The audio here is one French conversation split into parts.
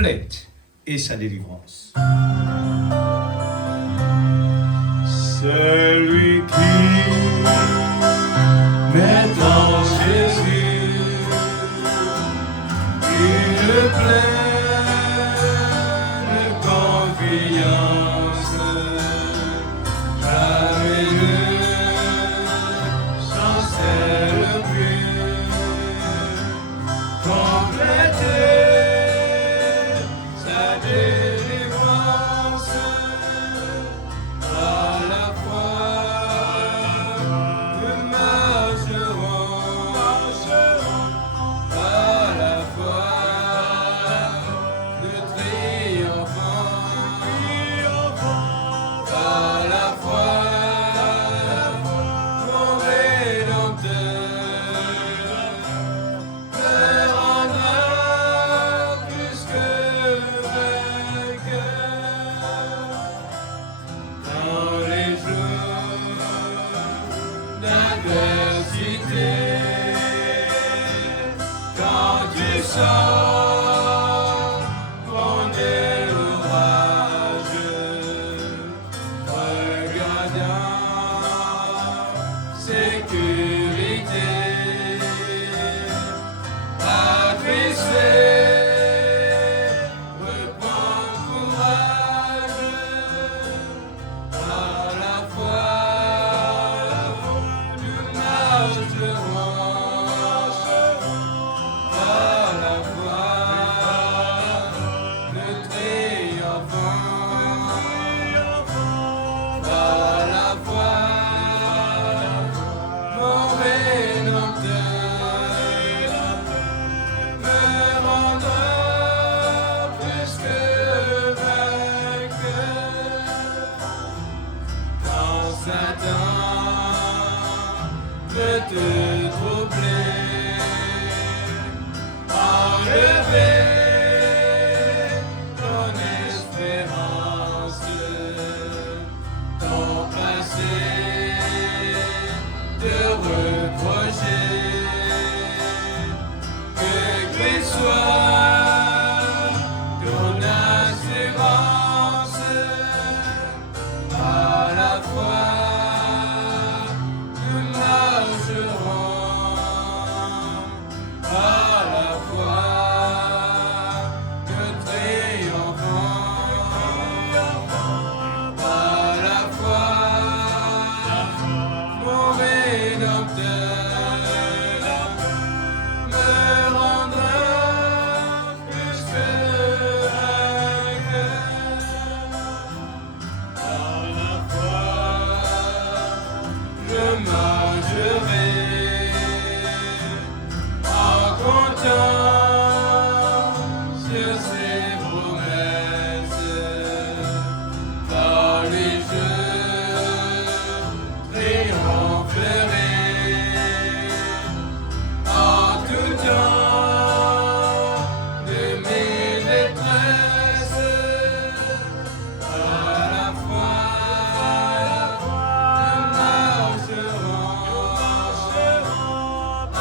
complète et sa délivrance. Celui qui met en Jésus une pleine confiance, jamais ne chancelle plus, compléter sa délivrance. À la fois, nous marcherons, à la fois, nous triomphons, à la fois, mon Rédempteur me rendra plus que vainqueur. Dans les jours d'adversité, quand tu sens gronder l'orage, regardant sécurité, attristé, reprends courage. À la fois, nous marcherons, à la fois, nous triomphons, à la fois, mon Rédempteur me rendra plus que vainqueur. Quand Satan veut te troubler, enlever ton espérance, ton passé te reprocher, que Christ soit ton assurance. À la fois, nous marcherons, à la fois, nous triomphons, à la fois, mon Rédempteur me rendra plus que vainqueur. À la fois, je marcherai en comptant sur ses promesses. Par les jeux, triompherai en tout temps de mes détresses. À la fois, nous marcherons, à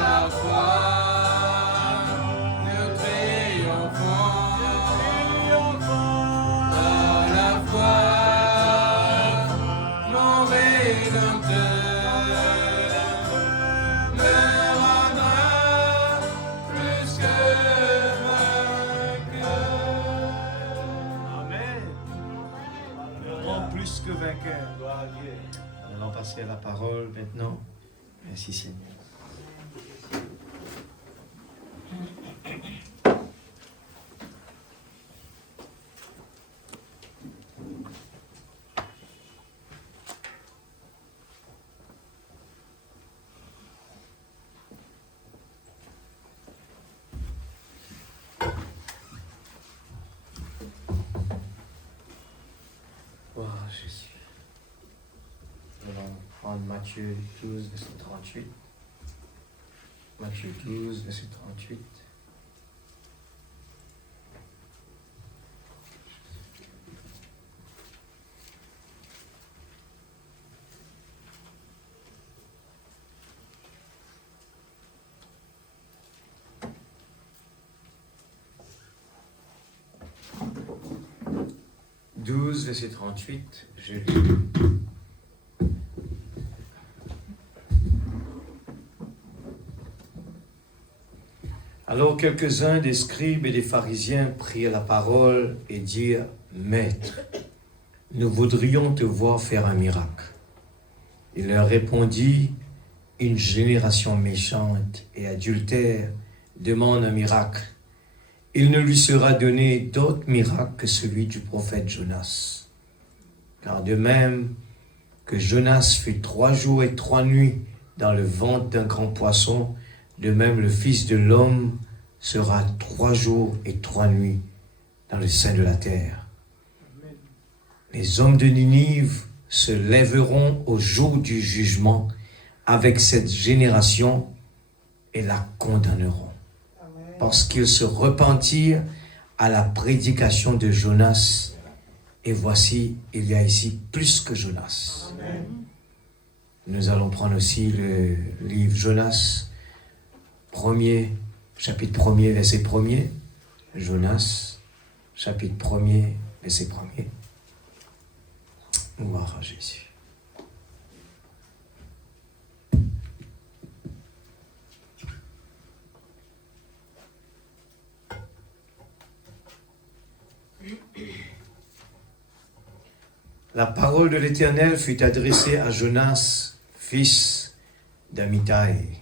la fois, nous triomphons, à la fois, mon Rédempteur me rendra plus que vainqueur. Amen. Me rend plus que vainqueur. Nous allons passer à la parole maintenant. Merci Seigneur. Oh Jésus. Nous allons prendre Matthieu 12, verset 38. Matthieu 12, verset 38. 12, verset 38, je lis. Alors quelques-uns des scribes et des pharisiens prirent la parole et dirent, « Maître, nous voudrions te voir faire un miracle. » Il leur répondit, « Une génération méchante et adultère demande un miracle. Il ne lui sera donné d'autre miracle que celui du prophète Jonas. Car de même que Jonas fut 3 jours et 3 nuits dans le ventre d'un grand poisson, de même le Fils de l'homme sera 3 jours et 3 nuits dans le sein de la terre. Les hommes de Ninive se lèveront au jour du jugement avec cette génération et la condamneront. Parce qu'ils se repentirent à la prédication de Jonas. Et voici, il y a ici plus que Jonas. Amen. Nous allons prendre aussi le livre Jonas, chapitre 1er, verset 1er. Jonas, chapitre 1er, verset 1er. Gloire à Jésus. La parole de l'Éternel fut adressée à Jonas, fils d'Amittai.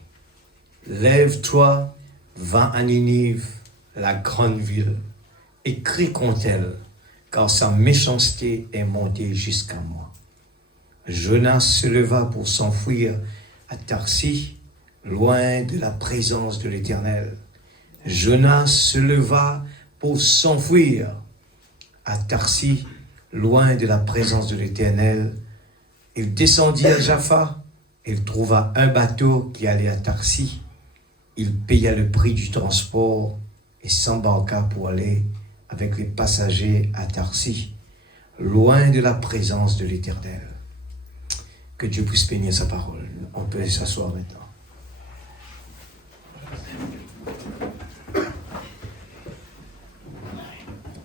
Lève-toi, va à Ninive, la grande ville, et crie contre elle, car sa méchanceté est montée jusqu'à moi. Jonas se leva pour s'enfuir à Tarsis, loin de la présence de l'Éternel. Jonas se leva pour s'enfuir à Tarsis, loin de la présence de l'Éternel. Il descendit à Jaffa, il trouva un bateau qui allait à Tarsis. Il paya le prix du transport et s'embarqua pour aller avec les passagers à Tarsis, loin de la présence de l'Éternel. Que Dieu puisse bénir sa parole. On peut s'asseoir maintenant.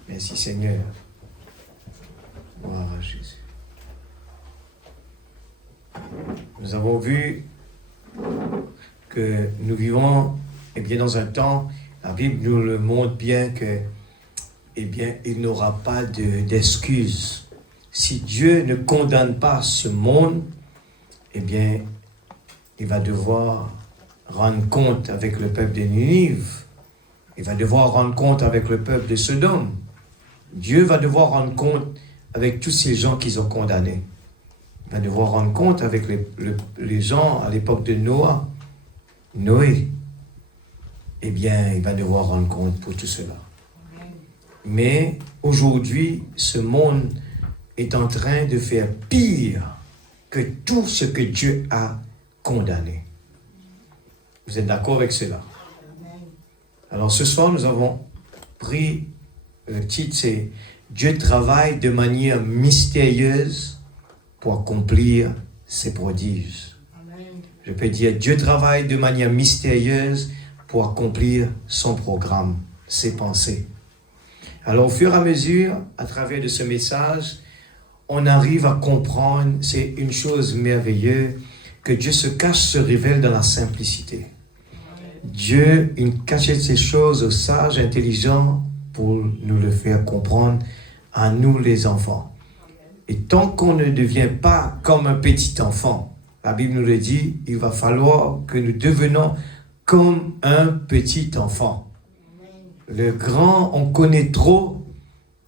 Merci Seigneur. Gloire à Jésus. Nous avons vu que nous vivons dans un temps, la Bible nous le montre bien que il n'aura pas d'excuses. Si Dieu ne condamne pas ce monde, il va devoir rendre compte avec le peuple de Ninive. Il va devoir rendre compte avec le peuple de Sodome. Dieu va devoir rendre compte avec tous ces gens qu'ils ont condamnés. Il va devoir rendre compte avec les gens à l'époque de Noé. Il va devoir rendre compte pour tout cela. Mais aujourd'hui, ce monde est en train de faire pire que tout ce que Dieu a condamné. Vous êtes d'accord avec cela? Alors ce soir, nous avons pris, le titre c'est « Dieu travaille de manière mystérieuse pour accomplir ses prodiges ». Je peux dire « Dieu travaille de manière mystérieuse pour accomplir son programme, ses pensées ». Alors au fur et à mesure, à travers de ce message, on arrive à comprendre, c'est une chose merveilleuse, que Dieu se cache, se révèle dans la simplicité. Dieu, il cache ces choses aux sages, intelligents, pour nous le faire comprendre à nous les enfants. Et tant qu'on ne devient pas comme un petit enfant, la Bible nous le dit, il va falloir que nous devenons comme un petit enfant. Le grand, on connaît trop,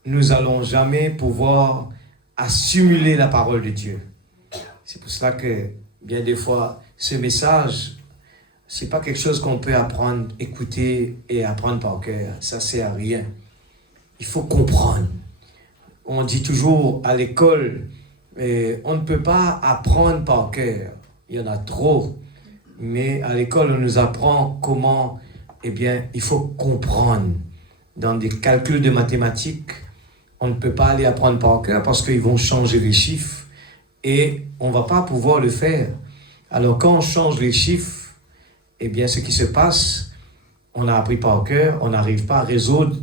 nous n'allons jamais pouvoir assimiler la parole de Dieu. C'est pour cela que, bien des fois, ce message, c'est pas quelque chose qu'on peut apprendre, écouter et apprendre par cœur. Ça ne sert à rien. Il faut comprendre. On dit toujours à l'école, on ne peut pas apprendre par cœur. Il y en a trop. Mais à l'école, on nous apprend comment, il faut comprendre. Dans des calculs de mathématiques, on ne peut pas aller apprendre par cœur parce qu'ils vont changer les chiffres et on ne va pas pouvoir le faire. Alors quand on change les chiffres, ce qui se passe, on a appris par cœur, on n'arrive pas à résoudre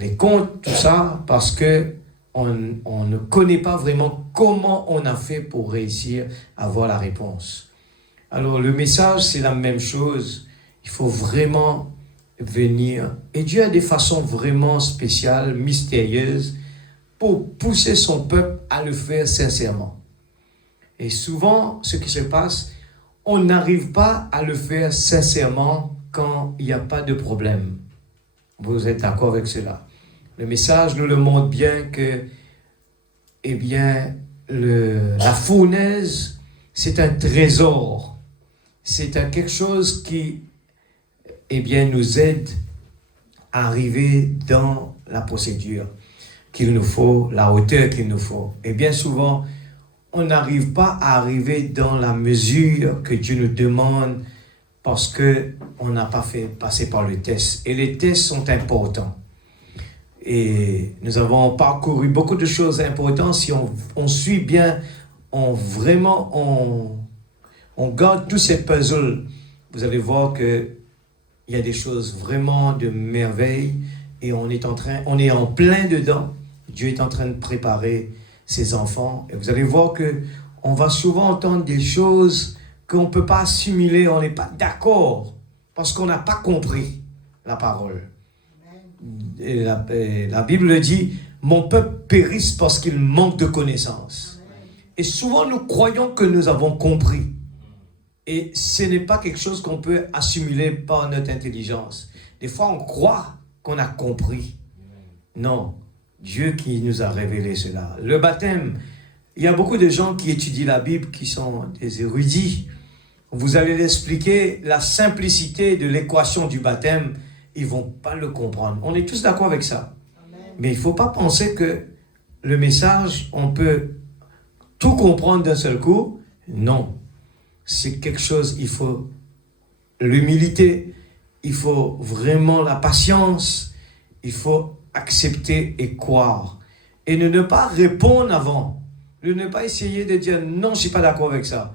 les contes, tout ça, parce que on ne connaît pas vraiment comment on a fait pour réussir à avoir la réponse. Alors le message, c'est la même chose. Il faut vraiment venir. Et Dieu a des façons vraiment spéciales, mystérieuses, pour pousser son peuple à le faire sincèrement. Et souvent, ce qui se passe, on n'arrive pas à le faire sincèrement quand il n'y a pas de problème. Vous êtes d'accord avec cela? Le message nous le montre bien que, eh bien, la fournaise, c'est un trésor. C'est quelque chose qui, eh bien, nous aide à arriver dans la procédure qu'il nous faut, la hauteur qu'il nous faut. Et bien souvent, on n'arrive pas à arriver dans la mesure que Dieu nous demande parce qu'on n'a pas fait passer par le test. Et les tests sont importants. Et nous avons parcouru beaucoup de choses importantes. Si on suit bien, on garde tous ces puzzles, vous allez voir qu'il y a des choses vraiment de merveille et on est en plein dedans. Dieu est en train de préparer ses enfants. Et vous allez voir qu'on va souvent entendre des choses qu'on ne peut pas assimiler, on n'est pas d'accord parce qu'on n'a pas compris la parole. Et la Bible dit, mon peuple périsse parce qu'il manque de connaissances. Et souvent nous croyons que nous avons compris. Et ce n'est pas quelque chose qu'on peut assimiler par notre intelligence. Des fois on croit qu'on a compris. Non, Dieu qui nous a révélé cela. Le baptême, il y a beaucoup de gens qui étudient la Bible, qui sont des érudits. Vous allez l'expliquer, la simplicité de l'équation du baptême, ils ne vont pas le comprendre. On est tous d'accord avec ça. Amen. Mais il ne faut pas penser que le message, on peut tout comprendre d'un seul coup. Non. C'est quelque chose, il faut l'humilité, il faut vraiment la patience, il faut accepter et croire. Et ne pas répondre avant. Ne pas essayer de dire non, je ne suis pas d'accord avec ça.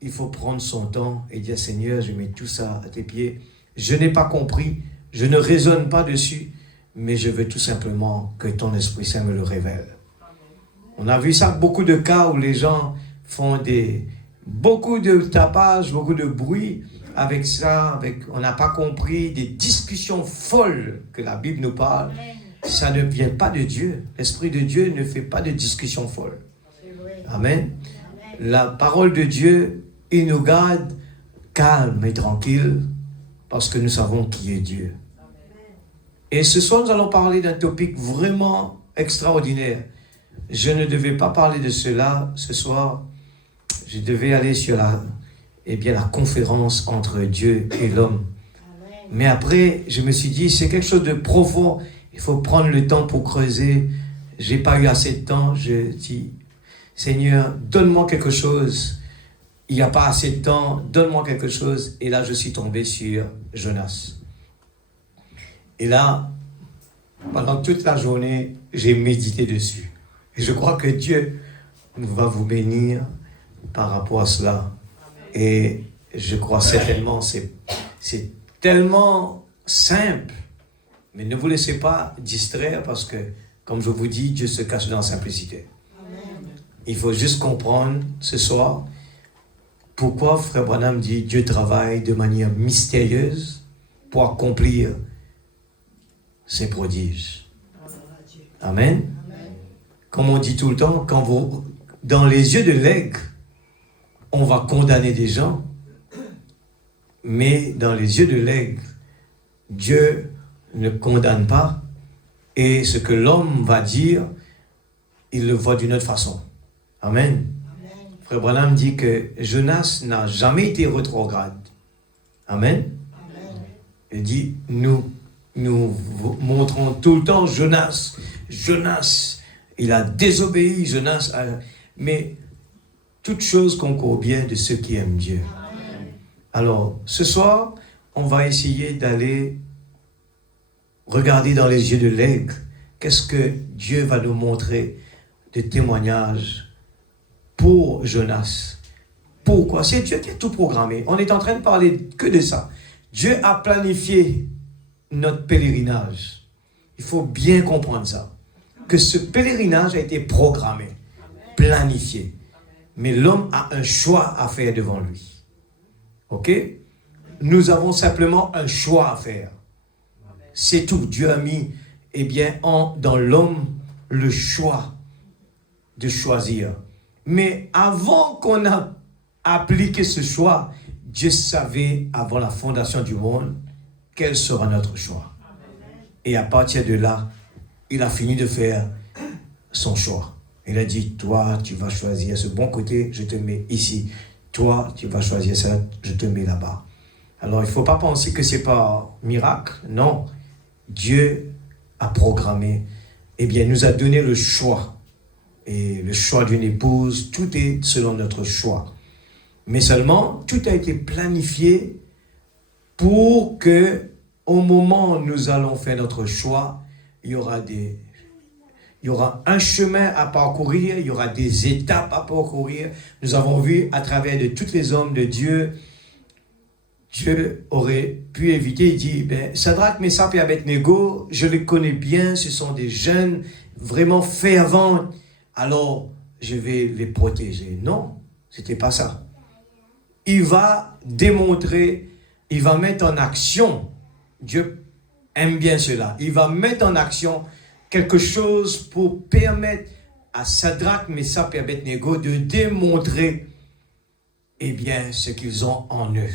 Il faut prendre son temps et dire Seigneur, je mets tout ça à tes pieds. Je n'ai pas compris. Je ne raisonne pas dessus, mais je veux tout simplement que ton Esprit Saint me le révèle. On a vu ça, beaucoup de cas où les gens font beaucoup de tapage, beaucoup de bruit avec ça, on n'a pas compris, des discussions folles que la Bible nous parle. Ça ne vient pas de Dieu. L'Esprit de Dieu ne fait pas de discussions folles. Amen. La parole de Dieu, il nous garde calme et tranquille parce que nous savons qui est Dieu. Et ce soir, nous allons parler d'un topic vraiment extraordinaire. Je ne devais pas parler de cela ce soir. Je devais aller sur la conférence entre Dieu et l'homme. Mais après, je me suis dit, c'est quelque chose de profond. Il faut prendre le temps pour creuser. Je n'ai pas eu assez de temps. Je dis, Seigneur, donne-moi quelque chose. Il n'y a pas assez de temps. Donne-moi quelque chose. Et là, je suis tombé sur Jonas. Et là, pendant toute la journée, j'ai médité dessus. Et je crois que Dieu va vous bénir par rapport à cela. Et je crois certainement, c'est tellement simple. Mais ne vous laissez pas distraire parce que, comme je vous dis, Dieu se cache dans la simplicité. Il faut juste comprendre ce soir pourquoi Frère Branham dit Dieu travaille de manière mystérieuse pour accomplir ses prodiges. Amen. Comme on dit tout le temps, dans les yeux de l'aigle, on va condamner des gens, mais dans les yeux de l'aigle, Dieu ne condamne pas, et ce que l'homme va dire, il le voit d'une autre façon. Amen. Frère Branham dit que Jonas n'a jamais été rétrograde. Amen. Il dit, nous montrons tout le temps Jonas, il a désobéi, mais toute chose concourt bien de ceux qui aiment Dieu. Amen. Alors, ce soir, on va essayer d'aller regarder dans les yeux de l'aigle. Qu'est-ce que Dieu va nous montrer de témoignages pour Jonas? Pourquoi? C'est Dieu qui a tout programmé. On est en train de parler que de ça. Dieu a planifié notre pèlerinage. Il faut bien comprendre ça. Que ce pèlerinage a été programmé, planifié. Mais l'homme a un choix à faire devant lui. OK? Nous avons simplement un choix à faire. C'est tout. Dieu a mis, dans l'homme le choix de choisir. Mais avant qu'on a appliqué ce choix, Dieu savait, avant la fondation du monde, quel sera notre choix. Et à partir de là, il a fini de faire son choix. Il a dit, toi, tu vas choisir ce bon côté, je te mets ici. Toi, tu vas choisir ça, je te mets là-bas. Alors, il ne faut pas penser que c'est par miracle. Non. Dieu a programmé, nous a donné le choix. Et le choix d'une épouse, tout est selon notre choix. Mais seulement, tout a été planifié pour que, au moment où nous allons faire notre choix, il y aura un chemin à parcourir, il y aura des étapes à parcourir. Nous avons vu à travers de tous les hommes de Dieu, Dieu aurait pu éviter, il dit, Shadrach, Meshach et Abednego, je les connais bien, ce sont des jeunes vraiment fervents, alors je vais les protéger. Non, c'était pas ça. Il va démontrer, il va mettre en action, Dieu aime bien cela, il va mettre en action quelque chose pour permettre à Shadrach, Meshach et Abednego de démontrer ce qu'ils ont en eux.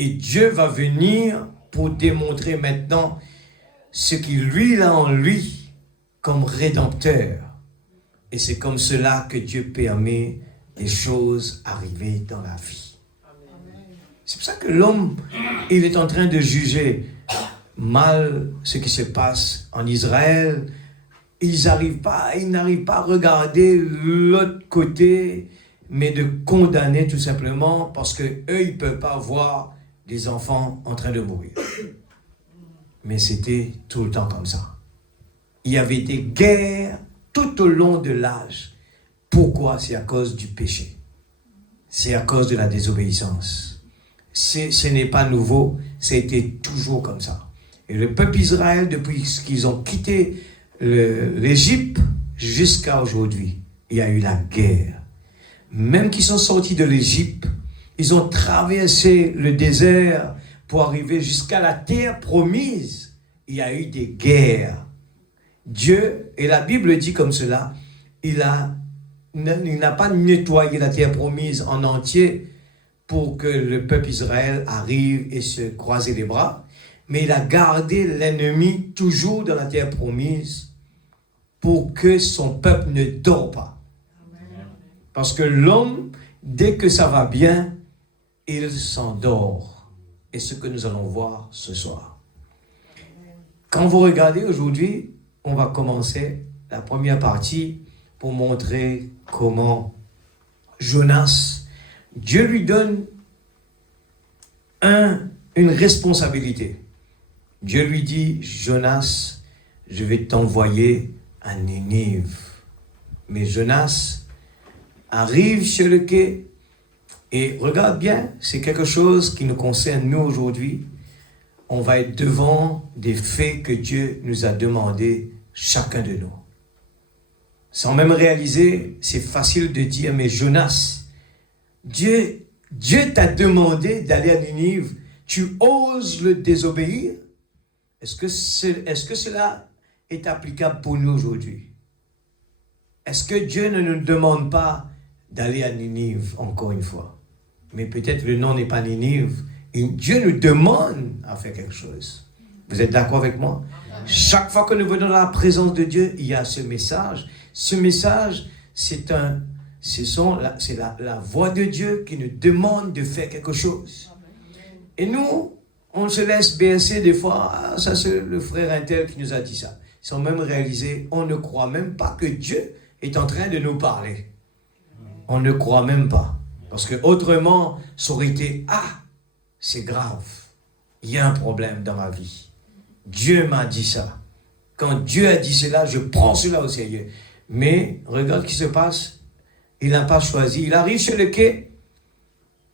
Et Dieu va venir pour démontrer maintenant ce qu'il lui a en lui comme rédempteur. Et c'est comme cela que Dieu permet des choses arriver dans la vie. C'est pour ça que l'homme, il est en train de juger mal ce qui se passe en Israël. Ils n'arrivent pas à regarder l'autre côté, mais de condamner tout simplement parce qu'eux, ils ne peuvent pas voir des enfants en train de mourir. Mais c'était tout le temps comme ça. Il y avait des guerres tout au long de l'âge. Pourquoi? C'est à cause du péché. C'est à cause de la désobéissance. Ce n'est pas nouveau, c'était toujours comme ça. Et le peuple Israël, depuis qu'ils ont quitté l'Égypte jusqu'à aujourd'hui, il y a eu la guerre. Même qu'ils sont sortis de l'Égypte, ils ont traversé le désert pour arriver jusqu'à la terre promise. Il y a eu des guerres. Dieu, et la Bible dit comme cela, il n'a pas nettoyé la terre promise en entier pour que le peuple Israël arrive et se croise les bras, mais il a gardé l'ennemi toujours dans la terre promise pour que son peuple ne dort pas. Parce que l'homme, dès que ça va bien, il s'endort. Et ce que nous allons voir ce soir. Quand vous regardez aujourd'hui, on va commencer la première partie pour montrer comment Jonas, Dieu lui donne une responsabilité. Dieu lui dit, Jonas, je vais t'envoyer à Ninive. Mais Jonas arrive sur le quai et regarde bien, c'est quelque chose qui nous concerne nous aujourd'hui. On va être devant des faits que Dieu nous a demandé, chacun de nous. Sans même réaliser, c'est facile de dire, mais Jonas, Dieu t'a demandé d'aller à Ninive, tu oses le désobéir? Est-ce que cela est applicable pour nous aujourd'hui? Est-ce que Dieu ne nous demande pas d'aller à Ninive encore une fois? Mais peut-être le nom n'est pas Ninive. Et Dieu nous demande à faire quelque chose. Vous êtes d'accord avec moi? Chaque fois que nous venons dans la présence de Dieu, il y a ce message. Ce message, c'est la voix de Dieu qui nous demande de faire quelque chose. Et nous, on se laisse bercer des fois. Ah, ça c'est le frère Intel qui nous a dit ça. Sans même réaliser, on ne croit même pas que Dieu est en train de nous parler. On ne croit même pas. Parce que autrement, ça aurait été, c'est grave. Il y a un problème dans ma vie. Dieu m'a dit ça. Quand Dieu a dit cela, je prends cela au sérieux. Mais regarde ce qui se passe. Il n'a pas choisi. Il arrive sur le quai.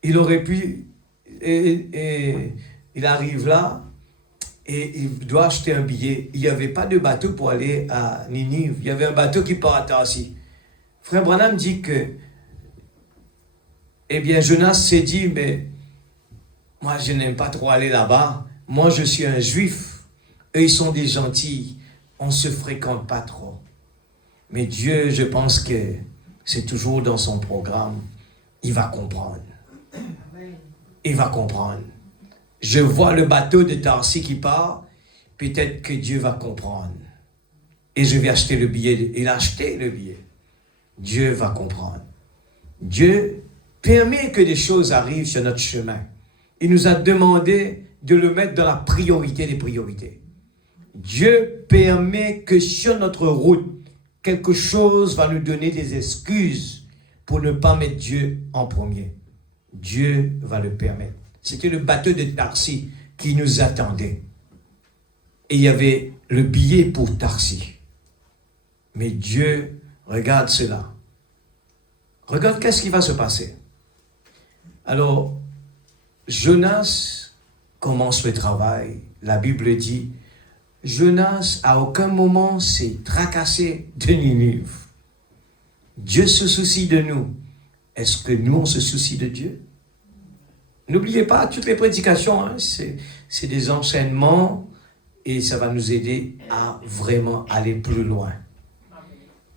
Il aurait pu... Et il arrive là. et il doit acheter un billet. Il n'y avait pas de bateau pour aller à Ninive. Il y avait un bateau qui part à Tarsis. Frère Branham dit que, eh bien, Jonas s'est dit, mais moi, je n'aime pas trop aller là-bas. Moi, je suis un juif. Eux, ils sont des gentils. On ne se fréquente pas trop. Mais Dieu, je pense que c'est toujours dans son programme. Il va comprendre. Il va comprendre. Je vois le bateau de Tarsis qui part. Peut-être que Dieu va comprendre. Et je vais acheter le billet. Il a acheté le billet. Dieu va comprendre. Dieu permet que des choses arrivent sur notre chemin. Il nous a demandé de le mettre dans la priorité des priorités. Dieu permet que sur notre route, quelque chose va nous donner des excuses pour ne pas mettre Dieu en premier. Dieu va le permettre. C'était le bateau de Tarsis qui nous attendait. Et il y avait le billet pour Tarsis. Mais Dieu regarde cela. Regarde qu'est-ce qui va se passer. Alors, Jonas commence le travail. La Bible dit, Jonas à aucun moment s'est tracassé de Ninive. Dieu se soucie de nous. Est-ce que nous, on se soucie de Dieu? N'oubliez pas, toutes les prédications, hein, c'est des enseignements et ça va nous aider à vraiment aller plus loin.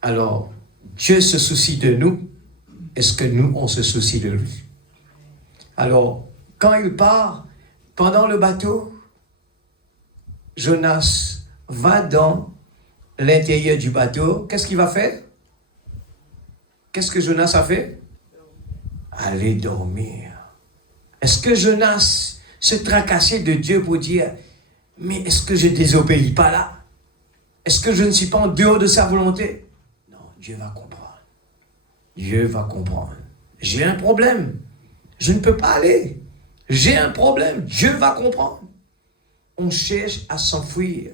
Alors, Dieu se soucie de nous. Est-ce que nous, on se soucie de lui? Alors, quand il part, pendant le bateau, Jonas va dans l'intérieur du bateau. Qu'est-ce qu'il va faire? Qu'est-ce que Jonas a fait? Aller dormir. Est-ce que Jonas se tracassait de Dieu pour dire, mais est-ce que je ne désobéis pas là? Est-ce que je ne suis pas en dehors de sa volonté? Non, Dieu va comprendre. Dieu va comprendre. J'ai un problème. Je ne peux pas aller. J'ai un problème. Dieu va comprendre. On cherche à s'enfuir.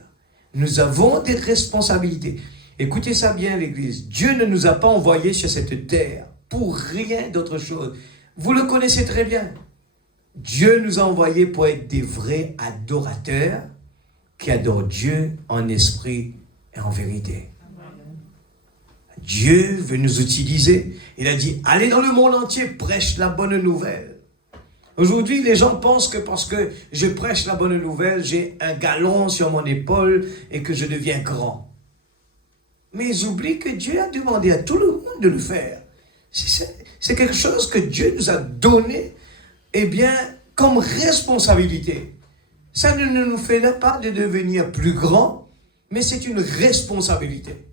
Nous avons des responsabilités. Écoutez ça bien, l'Église. Dieu ne nous a pas envoyés sur cette terre pour rien d'autre chose. Vous le connaissez très bien. Dieu nous a envoyés pour être des vrais adorateurs qui adorent Dieu en esprit et en vérité. Dieu veut nous utiliser. Il a dit, allez dans le monde entier, prêche la bonne nouvelle. Aujourd'hui, les gens pensent que parce que je prêche la bonne nouvelle, j'ai un galon sur mon épaule et que je deviens grand. Mais ils oublient que Dieu a demandé à tout le monde de le faire. C'est quelque chose que Dieu nous a donné, eh bien, comme responsabilité. Ça ne nous fait pas de devenir plus grand, mais c'est une responsabilité.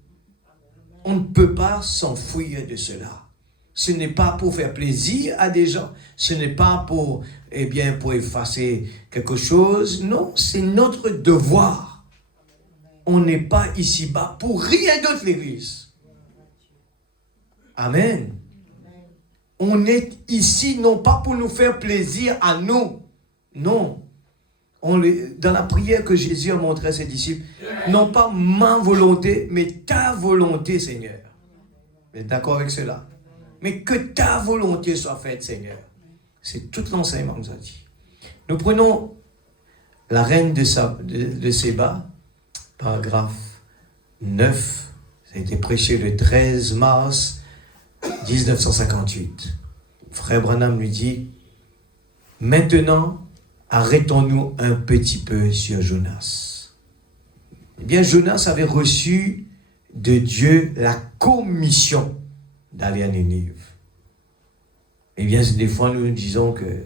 On ne peut pas s'enfuir de cela. Ce n'est pas pour faire plaisir à des gens. Ce n'est pas pour, eh bien, pour effacer quelque chose. Non, c'est notre devoir. On n'est pas ici-bas pour rien d'autre, l'Église. Amen. On est ici non pas pour nous faire plaisir à nous. Non. Dans la prière que Jésus a montré à ses disciples, non pas ma volonté, mais ta volonté, Seigneur. Vous êtes d'accord avec cela? Mais que ta volonté soit faite, Seigneur. C'est tout l'enseignement que nous a dit. Nous prenons la reine de Séba, paragraphe 9. Ça a été prêché le 13 mars 1958. Frère Branham lui dit, maintenant, arrêtons-nous un petit peu sur Jonas. Eh bien, Jonas avait reçu de Dieu la commission d'aller à Ninive. Eh bien, des fois, nous disons que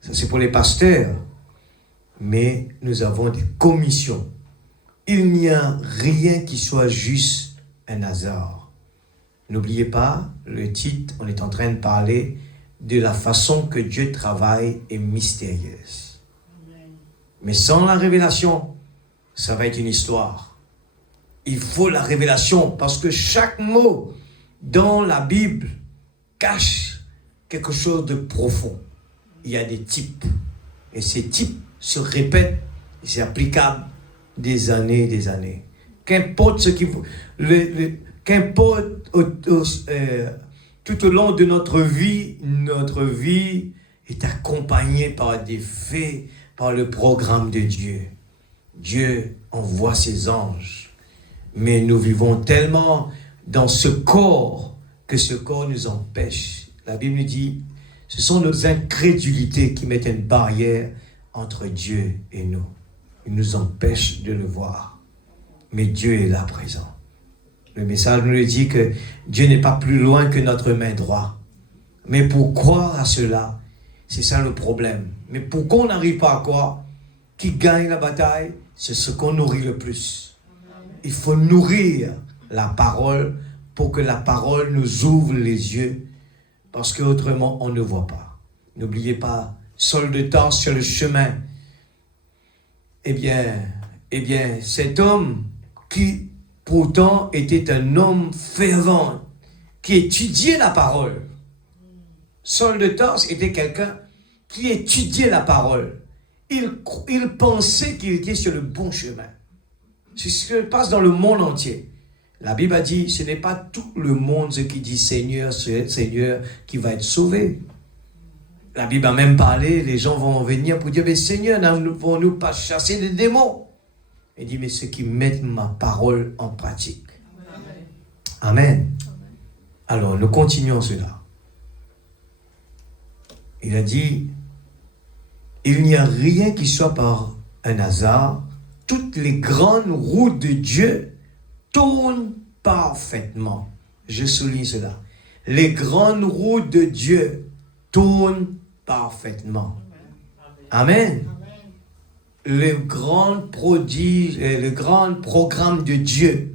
ça, c'est pour les pasteurs. Mais nous avons des commissions. Il n'y a rien qui soit juste un hasard. N'oubliez pas, le titre, on est en train de parler de la façon que Dieu travaille est mystérieuse. Mais sans la révélation, ça va être une histoire. Il faut la révélation parce que chaque mot dans la Bible cache quelque chose de profond. Il y a des types. Et ces types se répètent et c'est applicable des années et des années. Qu'importe ce qui vous... Qu'importe tout au long de notre vie est accompagnée par des faits, par le programme de Dieu. Dieu envoie ses anges. Mais nous vivons tellement dans ce corps que ce corps nous empêche. La Bible nous dit, ce sont nos incrédulités qui mettent une barrière entre Dieu et nous. Ils nous empêchent de le voir. Mais Dieu est là présent. Le message nous dit que Dieu n'est pas plus loin que notre main droite. Mais pour croire à cela, c'est ça le problème. Mais pourquoi on n'arrive pas à croire? Qui gagne la bataille, c'est ce qu'on nourrit le plus. Il faut nourrir la parole pour que la parole nous ouvre les yeux, parce qu'autrement on ne voit pas. N'oubliez pas, Saul de Tarse sur le chemin. Eh bien, cet homme qui pourtant était un homme fervent, qui étudiait la parole. Saul de Tarse était quelqu'un qui étudiait la parole. Il pensait qu'il était sur le bon chemin. C'est ce qui se passe dans le monde entier. La Bible a dit, ce n'est pas tout le monde qui dit Seigneur, Seigneur, qui va être sauvé. La Bible a même parlé, les gens vont venir pour dire, mais Seigneur, n'avons-nous pas chassé des démons? Il dit, mais ceux qui mettent ma parole en pratique. Amen. Alors, nous continuons cela. Il a dit, il n'y a rien qui soit par un hasard. Toutes les grandes routes de Dieu tournent parfaitement. Je souligne cela. Les grandes routes de Dieu tournent parfaitement. Amen. Le grand prodige, le grand programme de Dieu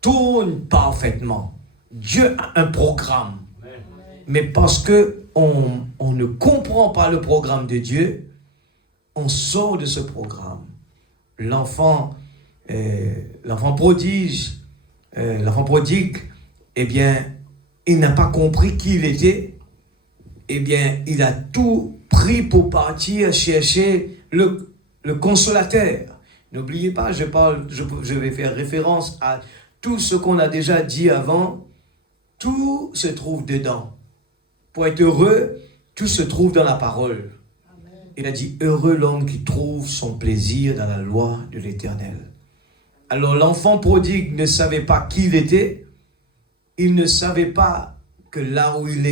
tourne parfaitement. Dieu a un programme. Mais parce que on ne comprend pas le programme de Dieu, on sort de ce programme. L'enfant prodigue, eh bien, il n'a pas compris qui il était. Eh bien, il a tout pris pour partir chercher le consolateur. N'oubliez pas, je vais faire référence à tout ce qu'on a déjà dit avant. Tout se trouve dedans. Pour être heureux, tout se trouve dans la parole. Amen. Il a dit, heureux l'homme qui trouve son plaisir dans la loi de l'Éternel. Alors l'enfant prodigue ne savait pas qui il était. Il ne savait pas que là où il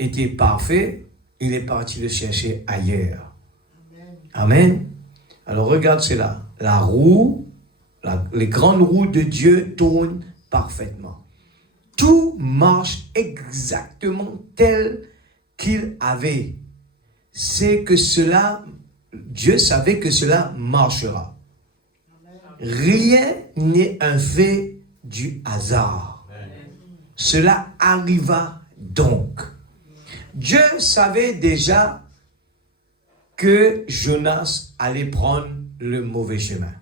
était parfait. Il est parti le chercher ailleurs. Amen. Amen. Alors regarde cela. Les grandes roues de Dieu tournent parfaitement. Tout marche exactement tel qu'il avait. C'est que cela, Dieu savait que cela marchera. Rien n'est un fait du hasard. Cela arriva donc. Dieu savait déjà que Jonas allait prendre le mauvais chemin.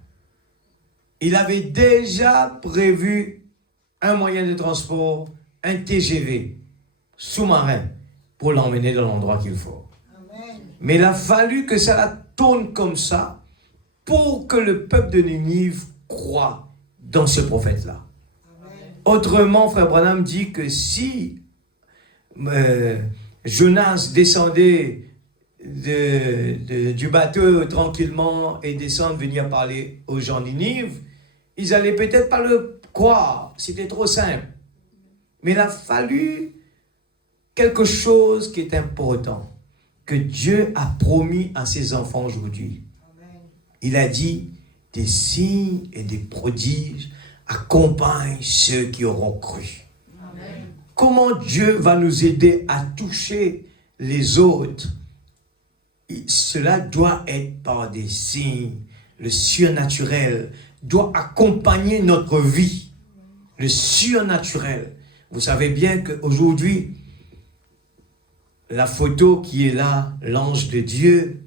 Il avait déjà prévu un moyen de transport, un TGV, sous-marin, pour l'emmener dans l'endroit qu'il faut. Amen. Mais il a fallu que ça tourne comme ça pour que le peuple de Ninive croie dans ce prophète-là. Amen. Autrement, frère Branham dit que si Jonas descendait du bateau tranquillement et descendre, venir parler aux gens de Ninive, ils n'allaient peut-être pas le croire, c'était trop simple. Mais il a fallu quelque chose qui est important, que Dieu a promis à ses enfants aujourd'hui. Il a dit, des signes et des prodiges accompagnent ceux qui auront cru. Amen. Comment Dieu va nous aider à toucher les autres? Cela doit être par des signes. Le surnaturel doit accompagner notre vie. Le surnaturel. Vous savez bien qu'aujourd'hui, la photo qui est là, l'ange de Dieu,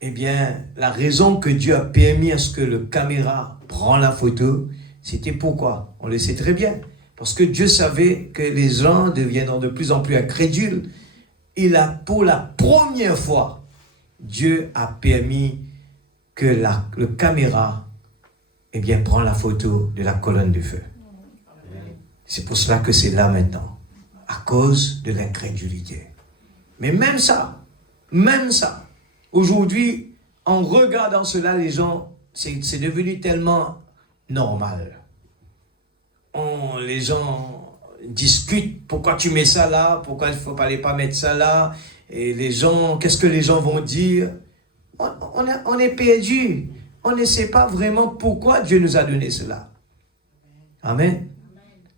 eh bien, la raison que Dieu a permis à ce que le caméra prend la photo, c'était pourquoi? On le sait très bien. Parce que Dieu savait que les gens deviendront de plus en plus incrédules. Pour la première fois, Dieu a permis que le caméra, eh bien, prend la photo de la colonne de feu. C'est pour cela que c'est là maintenant, à cause de l'incrédulité. Mais même ça, aujourd'hui, en regardant cela, les gens c'est devenu tellement normal. Les gens discutent, pourquoi tu mets ça là, pourquoi il ne fallait pas mettre ça là, et les gens, qu'est-ce que les gens vont dire? On est perdu. On ne sait pas vraiment pourquoi Dieu nous a donné cela. Amen.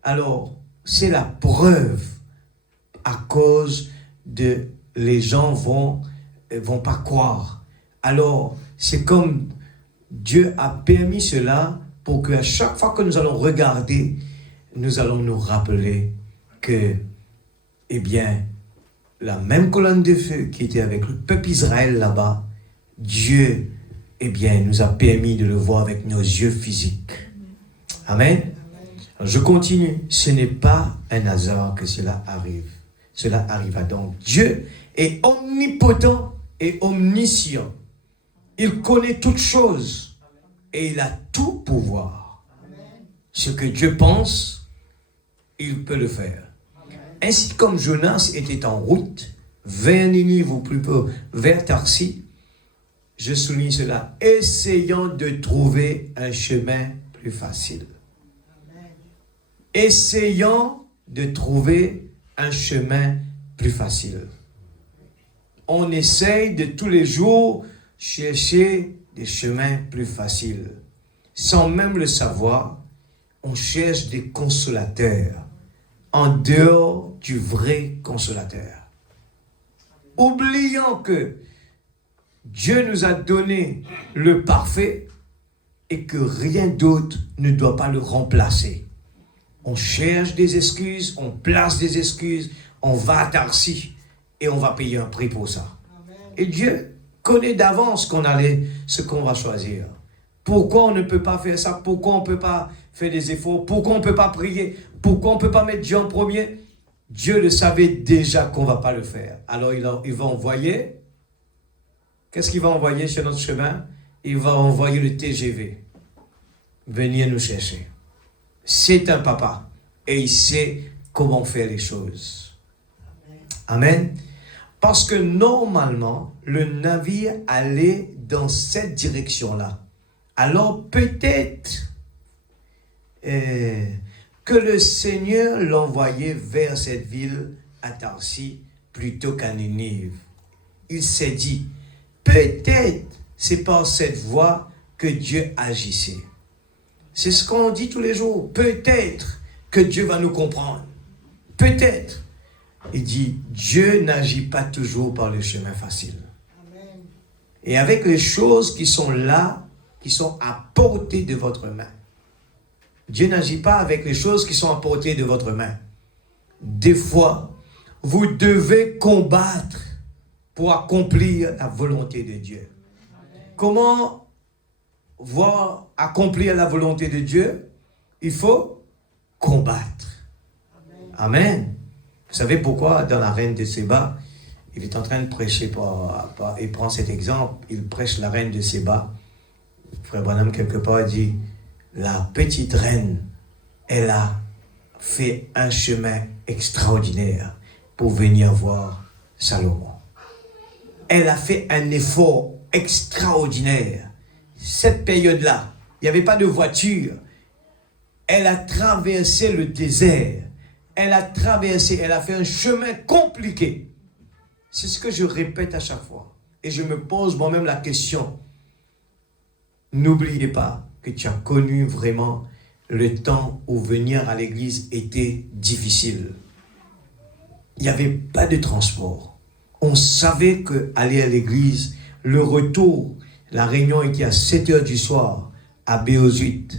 Alors, c'est la preuve à cause de les gens vont pas croire. Alors, c'est comme Dieu a permis cela pour qu'à chaque fois que nous allons regarder, nous allons nous rappeler que, eh bien, la même colonne de feu qui était avec le peuple Israël là-bas, Dieu, eh bien, nous a permis de le voir avec nos yeux physiques. Amen. Alors, je continue. Ce n'est pas un hasard que cela arrive. Cela arriva donc. Dieu est omnipotent et omniscient. Il connaît toutes choses et il a tout pouvoir. Ce que Dieu pense, il peut le faire. Ainsi comme Jonas était en route vers Ninive ou plutôt vers Tarsis, je souligne cela, essayant de trouver un chemin plus facile. Essayant de trouver un chemin plus facile. On essaye de tous les jours chercher des chemins plus faciles. Sans même le savoir, on cherche des consolateurs en dehors du vrai consolateur. Oubliant que Dieu nous a donné le parfait et que rien d'autre ne doit pas le remplacer. On cherche des excuses, on place des excuses, on va à Tarsis et on va payer un prix pour ça. Et Dieu connaît d'avance ce qu'on va choisir. Pourquoi on ne peut pas faire ça? Pourquoi on ne peut pas faire des efforts? Pourquoi on ne peut pas prier? Pourquoi on ne peut pas mettre Dieu en premier? Dieu le savait déjà qu'on ne va pas le faire. Alors il va envoyer. Qu'est-ce qu'il va envoyer sur notre chemin? Il va envoyer le TGV. Venir nous chercher. C'est un papa. Et il sait comment faire les choses. Amen. Parce que normalement, le navire allait dans cette direction-là. Alors peut-être que le Seigneur l'envoyait vers cette ville à Tarsis plutôt qu'à Ninive. Il s'est dit, peut-être c'est par cette voie que Dieu agissait. C'est ce qu'on dit tous les jours. Peut-être que Dieu va nous comprendre. Peut-être. Il dit, Dieu n'agit pas toujours par le chemin facile. Amen. Et avec les choses qui sont là, qui sont à portée de votre main. Dieu n'agit pas avec les choses qui sont à portée de votre main. Des fois, vous devez combattre pour accomplir la volonté de Dieu. Comment voir accomplir la volonté de Dieu? Il faut combattre. Amen. Vous savez pourquoi dans la reine de Séba, il est en train de prêcher, il prend cet exemple, il prêche la reine de Séba. Frère Branham quelque part dit, la petite reine, elle a fait un chemin extraordinaire pour venir voir Salomon. Elle a fait un effort extraordinaire. Cette période-là, il n'y avait pas de voiture. Elle a traversé le désert. Elle a fait un chemin compliqué. C'est ce que je répète à chaque fois. Et je me pose moi-même la question. N'oubliez pas que tu as connu vraiment le temps où venir à l'église était difficile. Il n'y avait pas de transport. On savait qu'aller à l'église, le retour, la réunion était à 7h du soir à Béosuit.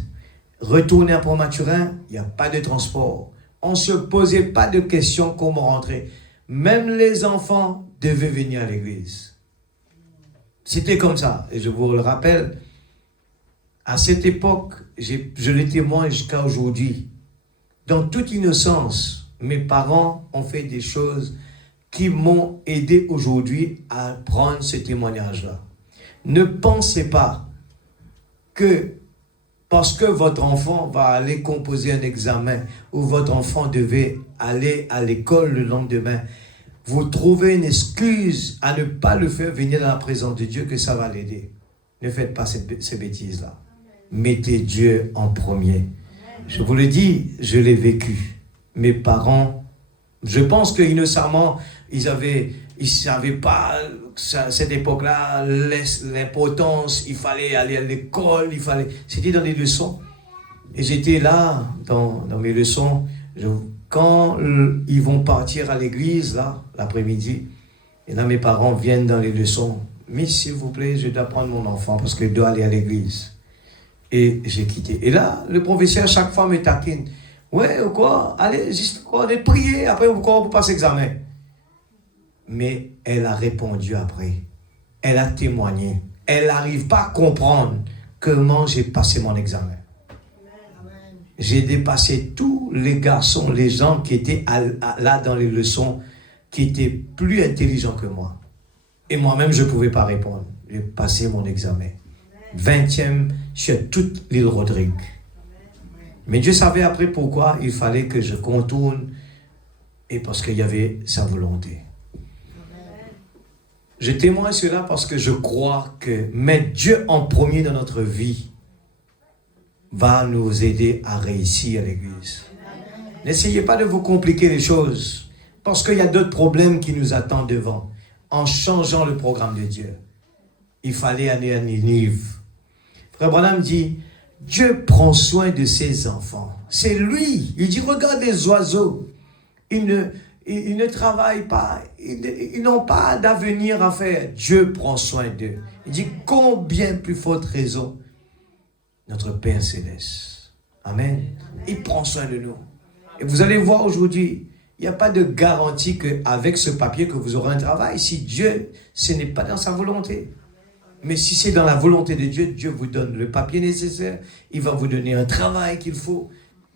Retourner à Pont-Maturin, il n'y a pas de transport. On ne se posait pas de questions comment rentrer. Même les enfants devaient venir à l'église. C'était comme ça. Et je vous le rappelle, à cette époque, je le témoigne jusqu'à aujourd'hui. Dans toute innocence, mes parents ont fait des choses qui m'ont aidé aujourd'hui à prendre ce témoignage-là. Ne pensez pas que parce que votre enfant va aller composer un examen ou votre enfant devait aller à l'école le lendemain, vous trouvez une excuse à ne pas le faire venir dans la présence de Dieu que ça va l'aider. Ne faites pas ces bêtises-là. Mettez Dieu en premier. Je vous le dis, je l'ai vécu. Mes parents, je pense qu'innocemment, ils ne savaient pas, à cette époque-là, l'importance, il fallait aller à l'école, c'était dans les leçons. Et j'étais là, dans mes leçons, quand ils vont partir à l'église, là, l'après-midi, et là, mes parents viennent dans les leçons. Mais s'il vous plaît, je dois prendre mon enfant parce qu'il doit aller à l'église. Et j'ai quitté. Et là, le professeur, chaque fois, me taquine. Ouais, ou quoi? Allez, juste quoi, allez prier, après, pourquoi on passe l'examen? Mais elle a répondu après. Elle a témoigné. Elle n'arrive pas à comprendre comment j'ai passé mon examen. J'ai dépassé tous les garçons, les gens qui étaient là dans les leçons, qui étaient plus intelligents que moi. Et moi-même, je ne pouvais pas répondre. J'ai passé mon examen. 20e sur toute l'île Rodrigue. Mais Dieu savait après pourquoi il fallait que je contourne, et parce qu'il y avait sa volonté. Je témoigne cela parce que je crois que mettre Dieu en premier dans notre vie va nous aider à réussir à l'église. N'essayez pas de vous compliquer les choses, parce qu'il y a d'autres problèmes qui nous attendent devant. En changeant le programme de Dieu, il fallait aller à Ninive. Frère Branham dit, Dieu prend soin de ses enfants. C'est lui. Il dit, regarde les oiseaux. Ils ne travaillent pas. Ils n'ont pas d'avenir à faire. Dieu prend soin d'eux. Il dit, combien plus forte raison notre Père Céleste. Amen. Il prend soin de nous. Et vous allez voir aujourd'hui, il n'y a pas de garantie qu'avec ce papier que vous aurez un travail. Si Dieu, ce n'est pas dans sa volonté. Mais si c'est dans la volonté de Dieu, Dieu vous donne le papier nécessaire. Il va vous donner un travail qu'il faut.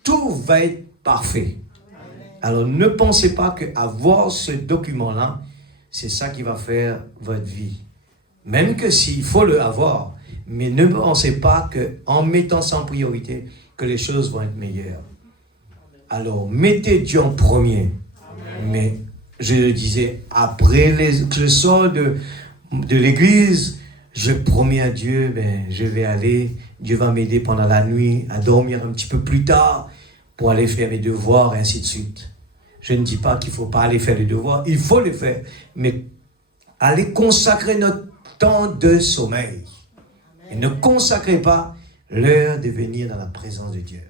Tout va être parfait. Alors ne pensez pas qu'avoir ce document-là, c'est ça qui va faire votre vie. Même que s'il faut le avoir, mais ne pensez pas qu'en mettant ça en priorité, que les choses vont être meilleures. Alors, mettez Dieu en premier. Amen. Mais, je le disais, après que je sors de l'église, je promets à Dieu, je vais aller, Dieu va m'aider pendant la nuit à dormir un petit peu plus tard pour aller faire mes devoirs et ainsi de suite. Je ne dis pas qu'il ne faut pas aller faire les devoirs, il faut les faire, mais aller consacrer notre temps de sommeil. Et ne consacrez pas l'heure de venir dans la présence de Dieu.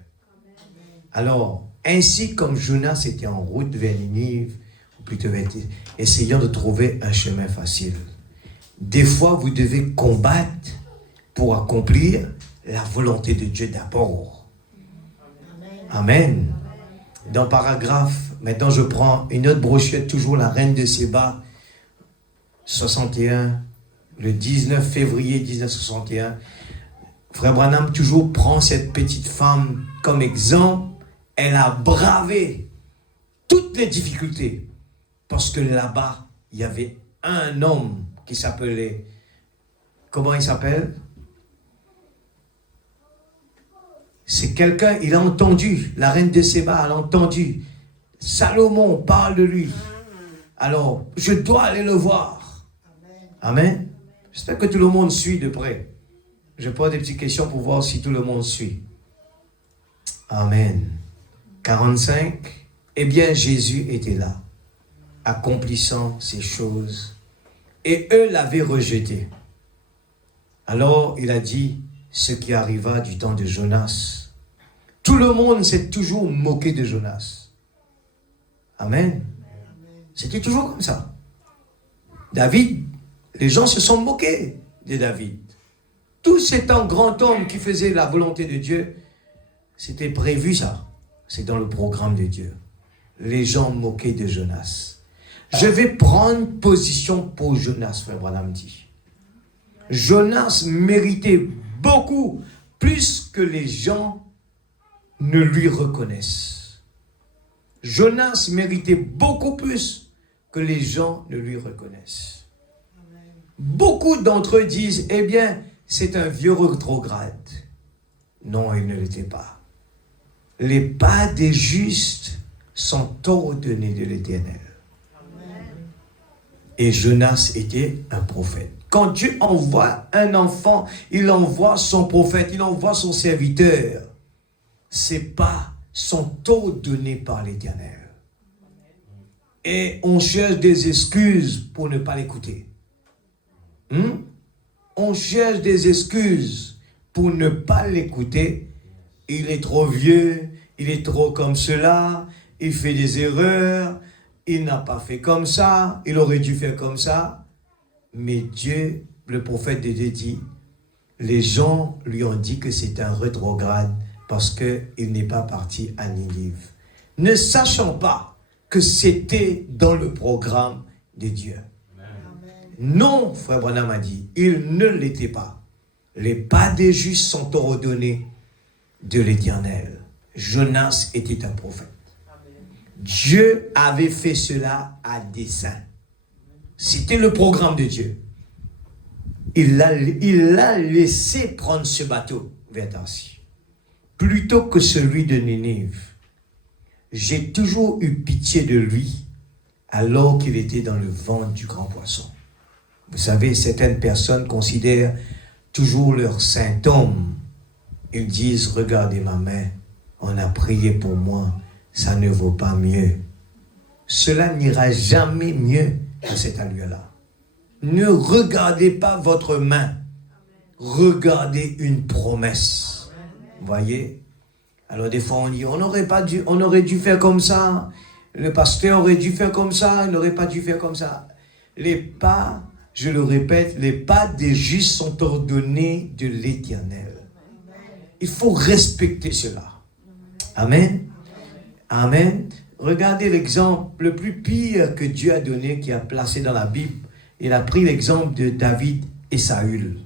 Alors, ainsi comme Jonas était en route vers Ninive, ou plutôt essayant de trouver un chemin facile. Des fois, vous devez combattre pour accomplir la volonté de Dieu d'abord. Amen. Dans paragraphe, maintenant je prends une autre brochure, toujours la Reine de Séba, 61, le 19 février 1961. Frère Branham toujours prend cette petite femme comme exemple. Elle a bravé toutes les difficultés. Parce que là-bas, il y avait un homme qui s'appelait... Comment il s'appelle? C'est quelqu'un, il a entendu, la reine de Séba, elle a entendu. Salomon parle de lui. Alors, je dois aller le voir. Amen. J'espère que tout le monde suit de près. Je pose des petites questions pour voir si tout le monde suit. Amen. 45. Eh bien, Jésus était là, accomplissant ces choses. Et eux l'avaient rejeté. Alors, il a dit ce qui arriva du temps de Jonas. Tout le monde s'est toujours moqué de Jonas. Amen. C'était toujours comme ça. David, les gens se sont moqués de David. Tout cet grand homme qui faisait la volonté de Dieu, c'était prévu ça. C'est dans le programme de Dieu. Les gens moquaient de Jonas. Je vais prendre position pour Jonas, frère Branham dit. Jonas méritait beaucoup plus que les gens ne lui reconnaissent. Jonas méritait beaucoup plus que les gens ne lui reconnaissent. Beaucoup d'entre eux disent, eh bien, c'est un vieux rétrograde. Non, il ne l'était pas. Les pas des justes sont ordonnés de l'Éternel. Et Jonas était un prophète. Quand Dieu envoie un enfant, il envoie son prophète, il envoie son serviteur. Ce n'est pas son taux donné par l'Éternel. Et on cherche des excuses pour ne pas l'écouter. On cherche des excuses pour ne pas l'écouter. Il est trop vieux, il est trop comme cela, il fait des erreurs, il n'a pas fait comme ça, il aurait dû faire comme ça. Mais Dieu, le prophète de Dieu dit, les gens lui ont dit que c'est un rétrograde parce qu'il n'est pas parti à Ninive. Ne sachant pas que c'était dans le programme de Dieu. Non, frère Branham a dit, il ne l'était pas. Les pas des justes sont ordonnés de l'Éternel. Jonas était un prophète. Dieu avait fait cela à dessein. C'était le programme de Dieu. Il l'a laissé prendre ce bateau vers Tarsis, plutôt que celui de Ninive. J'ai toujours eu pitié de lui alors qu'il était dans le ventre du grand poisson. Vous savez, certaines personnes considèrent toujours leurs symptômes. Ils disent, regardez ma main, on a prié pour moi, ça ne vaut pas mieux. Cela n'ira jamais mieux à cette allure-là. Ne regardez pas votre main, regardez une promesse. Vous voyez? Alors des fois on dit, on aurait dû faire comme ça, le pasteur aurait dû faire comme ça, il n'aurait pas dû faire comme ça. Les pas, je le répète, les pas des justes sont ordonnés de l'Éternel. Il faut respecter cela. Amen. Amen. Regardez l'exemple le plus pire que Dieu a donné, qui a placé dans la Bible. Il a pris l'exemple de David et Saül.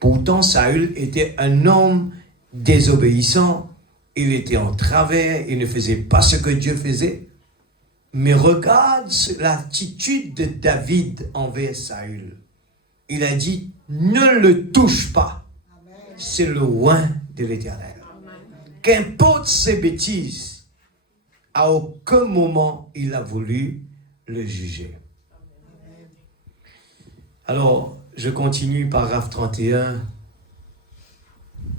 Pourtant, Saül était un homme désobéissant. Il était en travers, il ne faisait pas ce que Dieu faisait. Mais regarde l'attitude de David envers Saül. Il a dit, ne le touche pas. C'est le oint de l'Éternel. Qu'importe ses bêtises, à aucun moment il a voulu le juger. Alors, je continue, paragraphe 31.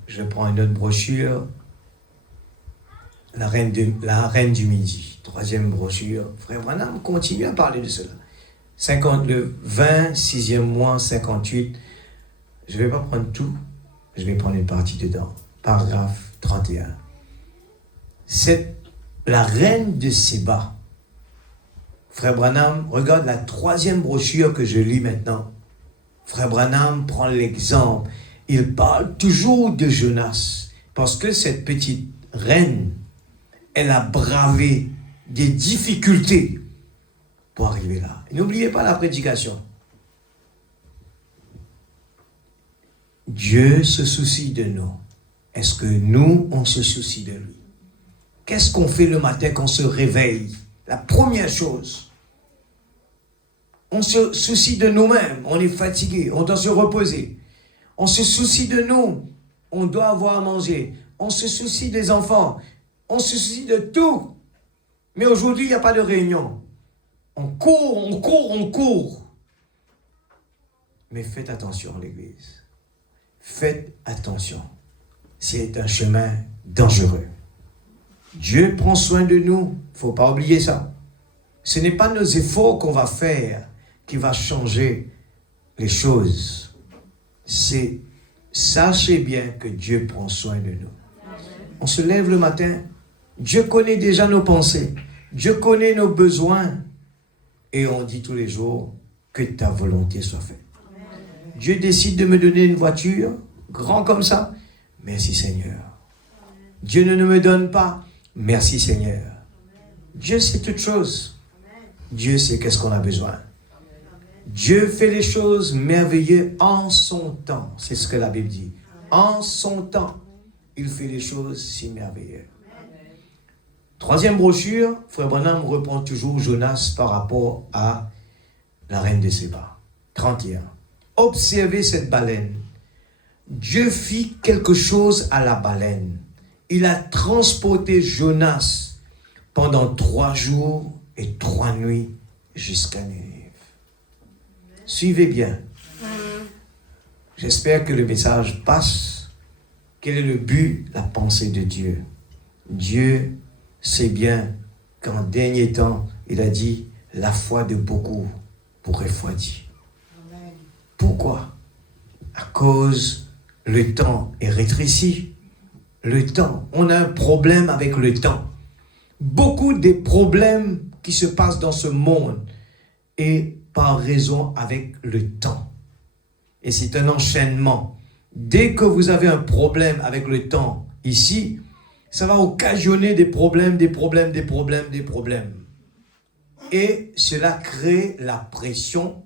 Je prends une autre brochure. La reine du Midi. Troisième brochure. Frère Branham continue à parler de cela. Le 26e mois, 58. Je ne vais pas prendre tout. Je vais prendre une partie dedans. Paragraphe 31. C'est la reine de Séba. Frère Branham, regarde la troisième brochure que je lis maintenant. Frère Branham prend l'exemple. Il parle toujours de Jonas. Parce que cette petite reine, elle a bravé des difficultés pour arriver là. N'oubliez pas la prédication. Dieu se soucie de nous. Est-ce que nous, on se soucie de lui? Qu'est-ce qu'on fait le matin quand on se réveille? La première chose, on se soucie de nous-mêmes. On est fatigué, on doit se reposer. On se soucie de nous. On doit avoir à manger. On se soucie des enfants. On se soucie de tout. Mais aujourd'hui, il n'y a pas de réunion. On court. Mais faites attention, l'église. Faites attention. C'est un chemin dangereux. Dieu prend soin de nous. Il ne faut pas oublier ça. Ce n'est pas nos efforts qu'on va faire qui va changer les choses. Sachez bien que Dieu prend soin de nous. On se lève le matin. Dieu connaît déjà nos pensées. Dieu connaît nos besoins. Et on dit tous les jours que ta volonté soit faite. Dieu décide de me donner une voiture, grand comme ça. Merci Seigneur. Dieu ne me donne pas. Merci Seigneur. Dieu sait toutes choses. Dieu sait qu'est-ce qu'on a besoin. Dieu fait les choses merveilleuses en son temps. C'est ce que la Bible dit. En son temps, il fait les choses si merveilleuses. Troisième brochure, Frère Branham reprend toujours Jonas par rapport à la reine de Séba. 31. Observez cette baleine. Dieu fit quelque chose à la baleine. Il a transporté Jonas pendant 3 jours et 3 nuits jusqu'à Ninive. Suivez bien. J'espère que le message passe. Quel est le but, la pensée de Dieu? Dieu sait bien qu'en dernier temps, il a dit, la foi de beaucoup pourrait refroidir. Pourquoi? À cause, le temps est rétréci. Le temps, on a un problème avec le temps. Beaucoup des problèmes qui se passent dans ce monde est par raison avec le temps. Et c'est un enchaînement. Dès que vous avez un problème avec le temps ici, ça va occasionner des problèmes. Et cela crée la pression.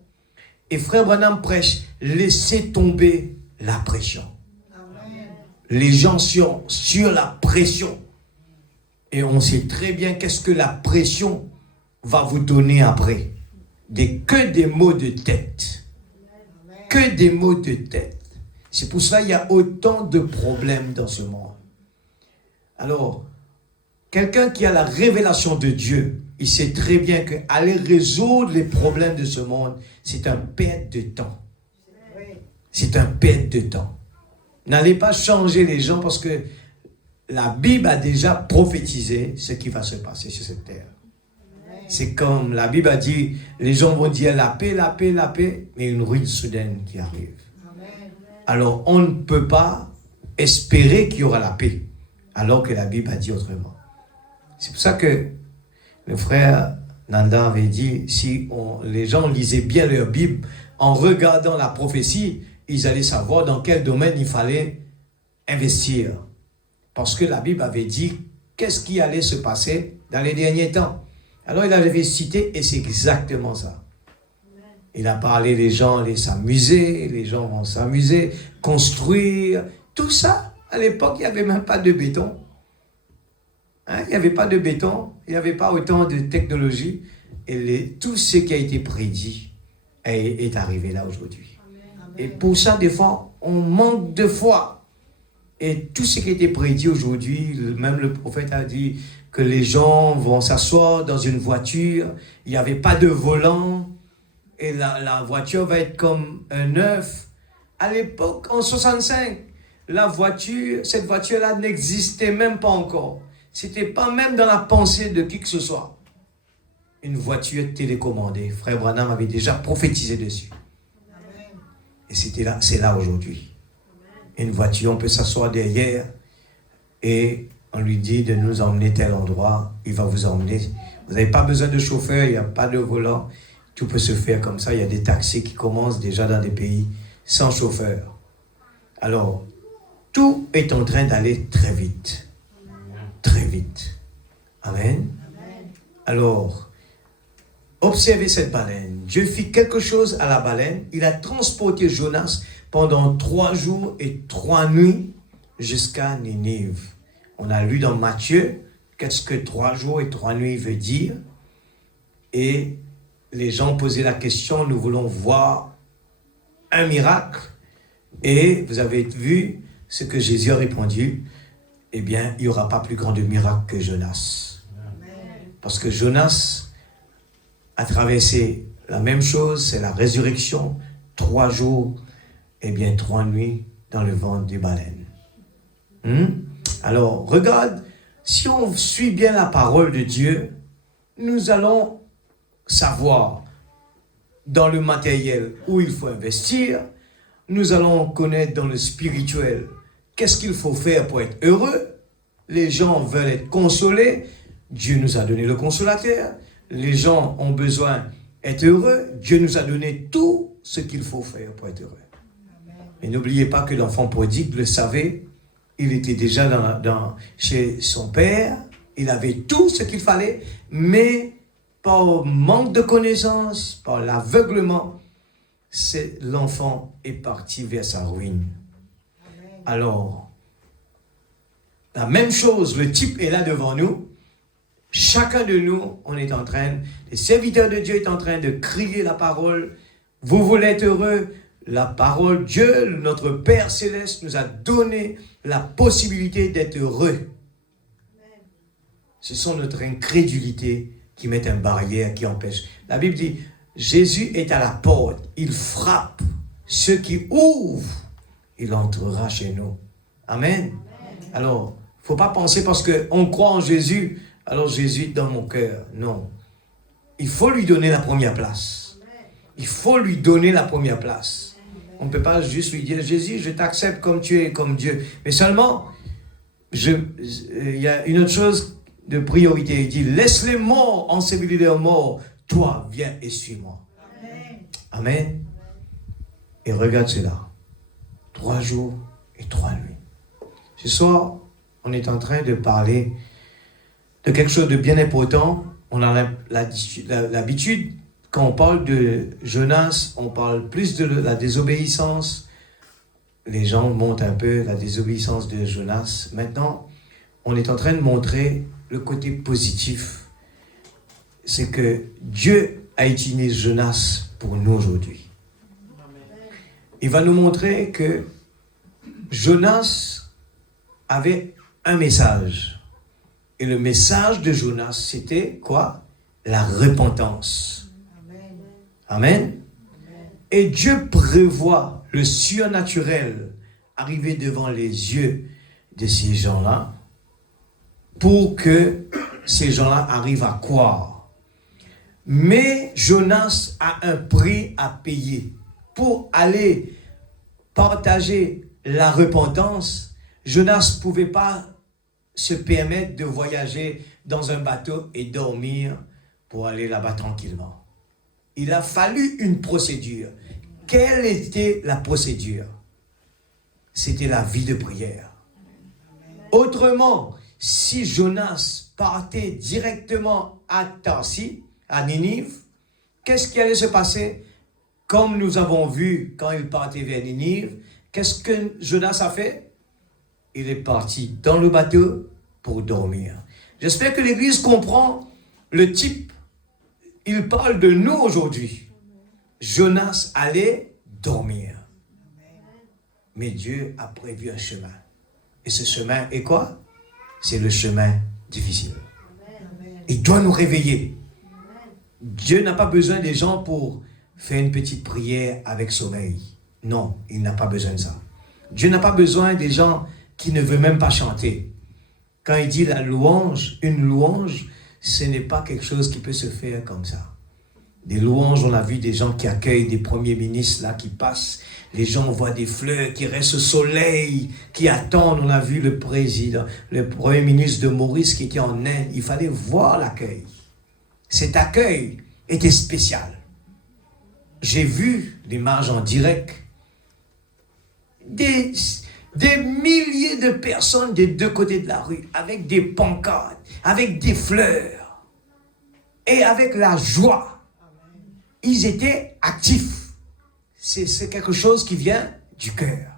Et Frère Branham prêche, laissez tomber la pression. Amen. Les gens sont sur la pression. Et on sait très bien qu'est-ce que la pression va vous donner après. Que des maux de tête. Que des maux de tête. C'est pour cela qu'il y a autant de problèmes dans ce monde. Alors, quelqu'un qui a la révélation de Dieu, il sait très bien qu'aller résoudre les problèmes de ce monde, c'est un perte de temps. C'est un perte de temps. N'allez pas changer les gens parce que la Bible a déjà prophétisé ce qui va se passer sur cette terre. C'est comme la Bible a dit, les gens vont dire la paix, mais une ruine soudaine qui arrive. Alors on ne peut pas espérer qu'il y aura la paix, alors que la Bible a dit autrement. C'est pour ça que le frère Nanda avait dit, si les gens lisaient bien leur Bible, en regardant la prophétie, ils allaient savoir dans quel domaine il fallait investir. Parce que la Bible avait dit qu'est-ce qui allait se passer dans les derniers temps. Alors il avait cité, et c'est exactement ça. Il a parlé, les gens allaient s'amuser, les gens vont s'amuser, construire, tout ça. À l'époque, il n'y avait même pas de béton. Il n'y avait pas de béton, il n'y avait pas autant de technologie. Et tout ce qui a été prédit est arrivé là aujourd'hui. Et pour ça, des fois, on manque de foi. Et tout ce qui a été prédit aujourd'hui, même le prophète a dit que les gens vont s'asseoir dans une voiture, il n'y avait pas de volant, et la voiture va être comme un œuf. À l'époque, en 65, cette voiture-là n'existait même pas encore. C'était pas même dans la pensée de qui que ce soit. Une voiture télécommandée. Frère Branham avait déjà prophétisé dessus. Et c'est là aujourd'hui. Une voiture, on peut s'asseoir derrière et on lui dit de nous emmener tel endroit, il va vous emmener. Vous n'avez pas besoin de chauffeur, il n'y a pas de volant. Tout peut se faire comme ça. Il y a des taxis qui commencent déjà dans des pays sans chauffeur. Alors, tout est en train d'aller très vite. Très vite. Amen. Alors, observez cette baleine. Dieu fit quelque chose à la baleine. Il a transporté Jonas pendant 3 jours et 3 nuits jusqu'à Ninive. On a lu dans Matthieu qu'est-ce que 3 jours et 3 nuits veut dire. Et les gens posaient la question, nous voulons voir un miracle. Et vous avez vu ce que Jésus a répondu. Eh bien, il n'y aura pas plus grand de miracle que Jonas. Parce que Jonas a traversé la même chose, c'est la résurrection, 3 jours, et bien 3 nuits dans le ventre des baleines. Alors, regarde, si on suit bien la parole de Dieu, nous allons savoir dans le matériel où il faut investir, nous allons connaître dans le spirituel qu'est-ce qu'il faut faire pour être heureux. Les gens veulent être consolés, Dieu nous a donné le consolateur. Les gens ont besoin d'être heureux, Dieu nous a donné tout ce qu'il faut faire pour être heureux. Mais n'oubliez pas que l'enfant prodigue le savait, il était déjà chez son père, il avait tout ce qu'il fallait, mais par manque de connaissances, par l'aveuglement, l'enfant est parti vers sa ruine. Alors, la même chose, le type est là devant nous. Chacun de nous, on est en train, les serviteurs de Dieu est en train de crier la parole. Vous voulez être heureux? La parole, Dieu, notre Père Céleste, nous a donné la possibilité d'être heureux. Ce sont notre incrédulité qui met une barrière, qui empêche. La Bible dit, Jésus est à la porte, il frappe. Ceux qui ouvrent, il entrera chez nous. Amen. Alors, il ne faut pas penser parce qu'on croit en Jésus, alors Jésus est dans mon cœur. Non. Il faut lui donner la première place. Il faut lui donner la première place. On ne peut pas juste lui dire, Jésus, je t'accepte comme tu es, comme Dieu. Mais seulement, il y a une autre chose de priorité. Il dit, laisse les morts ensevelir leurs morts. Toi, viens et suis-moi. Amen. Et regarde cela. 3 jours et 3 nuits. Ce soir, on est en train de parler de quelque chose de bien important. On a l'habitude, quand on parle de Jonas, on parle plus de la désobéissance. Les gens montrent un peu la désobéissance de Jonas. Maintenant, on est en train de montrer le côté positif. C'est que Dieu a utilisé Jonas pour nous aujourd'hui. Il va nous montrer que Jonas avait un message. Et le message de Jonas, c'était quoi? La repentance. Amen. Et Dieu prévoit le surnaturel arriver devant les yeux de ces gens-là pour que ces gens-là arrivent à croire. Mais Jonas a un prix à payer. Pour aller partager la repentance, Jonas ne pouvait pas se permettre de voyager dans un bateau et dormir pour aller là-bas tranquillement. Il a fallu une procédure. Quelle était la procédure? C'était la vie de prière. Autrement, si Jonas partait directement à Tarsis, à Ninive, qu'est-ce qui allait se passer? Comme nous avons vu quand il partait vers Ninive, qu'est-ce que Jonas a fait? Il est parti dans le bateau pour dormir. J'espère que l'Église comprend le type. Il parle de nous aujourd'hui. Jonas allait dormir. Mais Dieu a prévu un chemin. Et ce chemin est quoi? C'est le chemin difficile. Il doit nous réveiller. Dieu n'a pas besoin des gens pour faire une petite prière avec sommeil. Non, il n'a pas besoin de ça. Dieu n'a pas besoin des gens qui ne veulent même pas chanter. Quand il dit la louange, une louange, ce n'est pas quelque chose qui peut se faire comme ça. Des louanges, on a vu des gens qui accueillent des premiers ministres là qui passent. Les gens voient des fleurs qui restent au soleil, qui attendent. On a vu le président, le premier ministre de Maurice qui était en Inde. Il fallait voir l'accueil. Cet accueil était spécial. J'ai vu l'image en direct. Des milliers de personnes des deux côtés de la rue, avec des pancartes, avec des fleurs, et avec la joie. Ils étaient actifs. C'est quelque chose qui vient du cœur.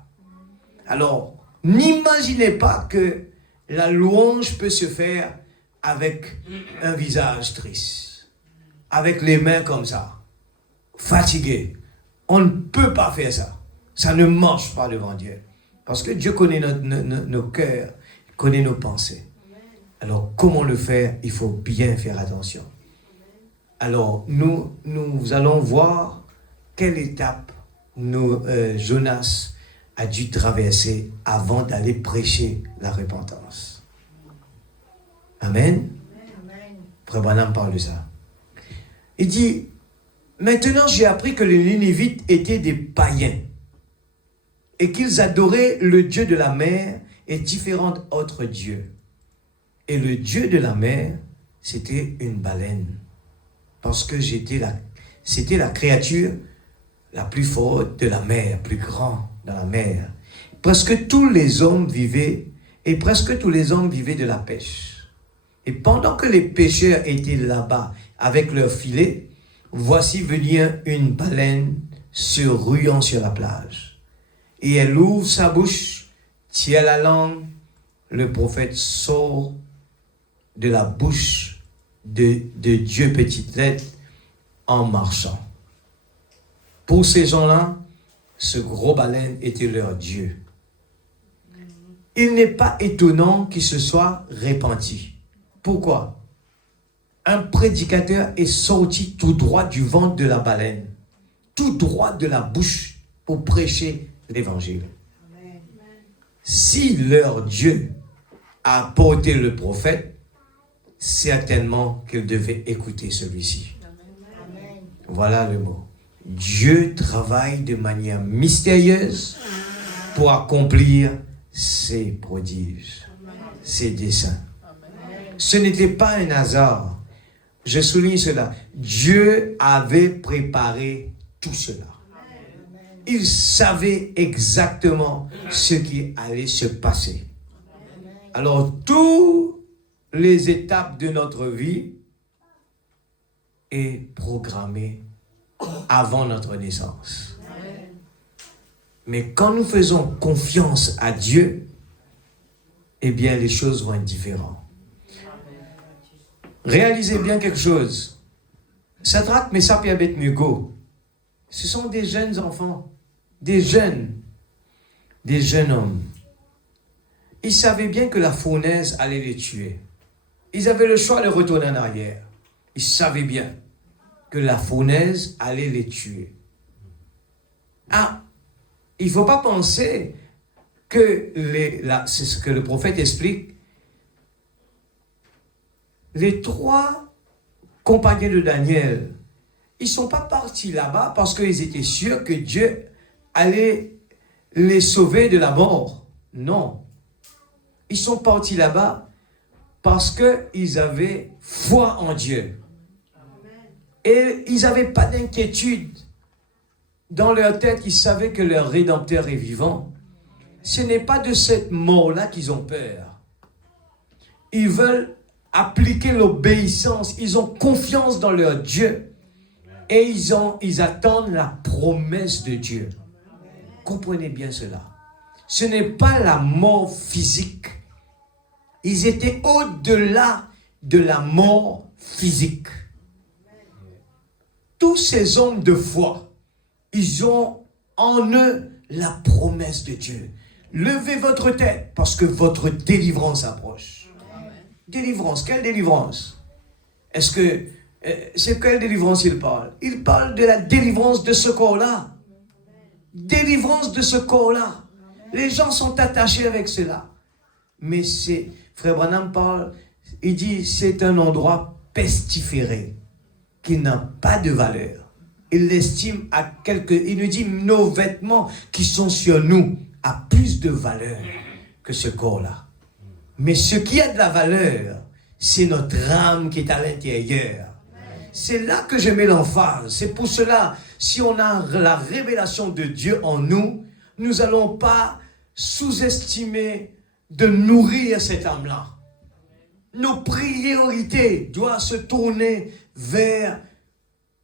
Alors, n'imaginez pas que la louange peut se faire avec un visage triste, avec les mains comme ça, fatigué. On ne peut pas faire ça. Ça ne marche pas devant Dieu. Parce que Dieu connaît nos cœurs, il connaît nos pensées. Alors, comment le faire? Il faut bien faire attention. Alors, nous allons voir quelle étape Jonas a dû traverser avant d'aller prêcher la repentance. Amen. Frère Branham parle de ça. Il dit, maintenant j'ai appris que les Ninivites étaient des païens et qu'ils adoraient le Dieu de la mer et différents autres dieux. Et le Dieu de la mer, c'était une baleine. Parce que c'était la créature la plus forte de la mer, plus grande dans la mer. Presque tous les hommes vivaient de la pêche. Et pendant que les pêcheurs étaient là-bas avec leurs filets, voici venir une baleine se ruant sur la plage. Et elle ouvre sa bouche, tient la langue, le prophète sort de la bouche de Dieu petite lettre en marchant. Pour ces gens-là, ce gros baleine était leur Dieu. Il n'est pas étonnant qu'il se soit repenti. Pourquoi? Un prédicateur est sorti tout droit du ventre de la baleine, tout droit de la bouche pour prêcher l'évangile. Si leur Dieu a porté le prophète, certainement qu'ils devaient écouter celui-ci. Voilà le mot. Dieu travaille de manière mystérieuse pour accomplir ses prodiges, ses desseins. Ce n'était pas un hasard. Je souligne cela. Dieu avait préparé tout cela. Il savait exactement ce qui allait se passer. Alors, toutes les étapes de notre vie est programmée avant notre naissance. Mais quand nous faisons confiance à Dieu, eh bien, les choses vont être différentes. Réalisez bien quelque chose. Shadrach, Meshach et Abed-Nego, ce sont des jeunes enfants, des jeunes hommes. Ils savaient bien que la fournaise allait les tuer. Ils avaient le choix de retourner en arrière. Ils savaient bien que la fournaise allait les tuer. Ah, il ne faut pas penser que, c'est ce que le prophète explique, les 3 compagnons de Daniel, ils ne sont pas partis là-bas parce qu'ils étaient sûrs que Dieu allait les sauver de la mort. Non. Ils sont partis là-bas parce qu'ils avaient foi en Dieu. Et ils n'avaient pas d'inquiétude. Dans leur tête, ils savaient que leur Rédempteur est vivant. Ce n'est pas de cette mort-là qu'ils ont peur. Ils veulent appliquer l'obéissance. Ils ont confiance dans leur Dieu. Et ils attendent la promesse de Dieu. Comprenez bien cela. Ce n'est pas la mort physique. Ils étaient au-delà de la mort physique. Tous ces hommes de foi, ils ont en eux la promesse de Dieu. Levez votre tête parce que votre délivrance approche. Délivrance, quelle délivrance? Est-ce que c'est quelle délivrance il parle? Il parle de la délivrance de ce corps-là. Délivrance de ce corps-là. Les gens sont attachés avec cela. Mais Frère Branham parle, il dit c'est un endroit pestiféré qui n'a pas de valeur. Il l'estime à il nous dit nos vêtements qui sont sur nous a plus de valeur que ce corps-là. Mais ce qui a de la valeur, c'est notre âme qui est à l'intérieur. C'est là que je mets l'emphase. C'est pour cela, si on a la révélation de Dieu en nous, nous n'allons pas sous-estimer de nourrir cette âme-là. Nos priorités doivent se tourner vers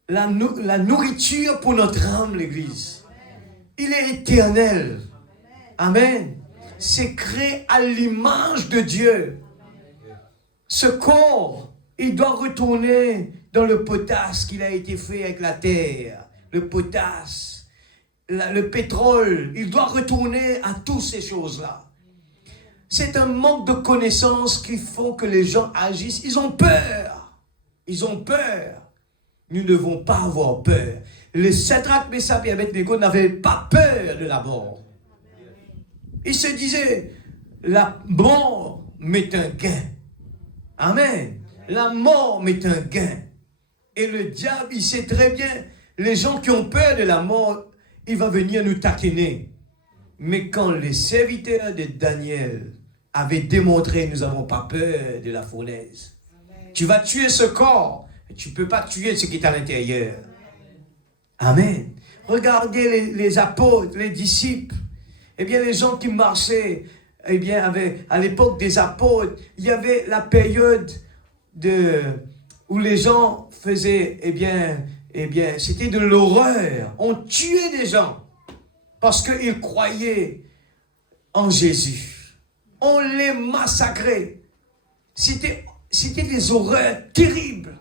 la nourriture pour notre âme, l'Église. Il est éternel. Amen. C'est créé à l'image de Dieu. Ce corps, il doit retourner dans le potasse qu'il a été fait avec la terre. Le potasse, le pétrole, il doit retourner à toutes ces choses-là. C'est un manque de connaissances qui font que les gens agissent. Ils ont peur. Ils ont peur. Nous ne devons pas avoir peur. Les Shadrach, Meshach et Abed-Nego n'avaient pas peur de la mort. Ils se disaient, la mort m'est un gain. Amen. La mort m'est un gain. Et le diable, il sait très bien, les gens qui ont peur de la mort, il va venir nous taquiner. Mais quand les serviteurs de Daniel avaient démontré, nous n'avons pas peur de la fournaise. Amen. Tu vas tuer ce corps, mais tu ne peux pas tuer ce qui est à l'intérieur. Amen. Regardez les apôtres, les disciples. Eh bien, les gens qui marchaient, eh bien, à l'époque des apôtres, il y avait la période où les gens faisaient, eh bien, c'était de l'horreur. On tuait des gens parce qu'ils croyaient en Jésus. On les massacrait. C'était des horreurs terribles.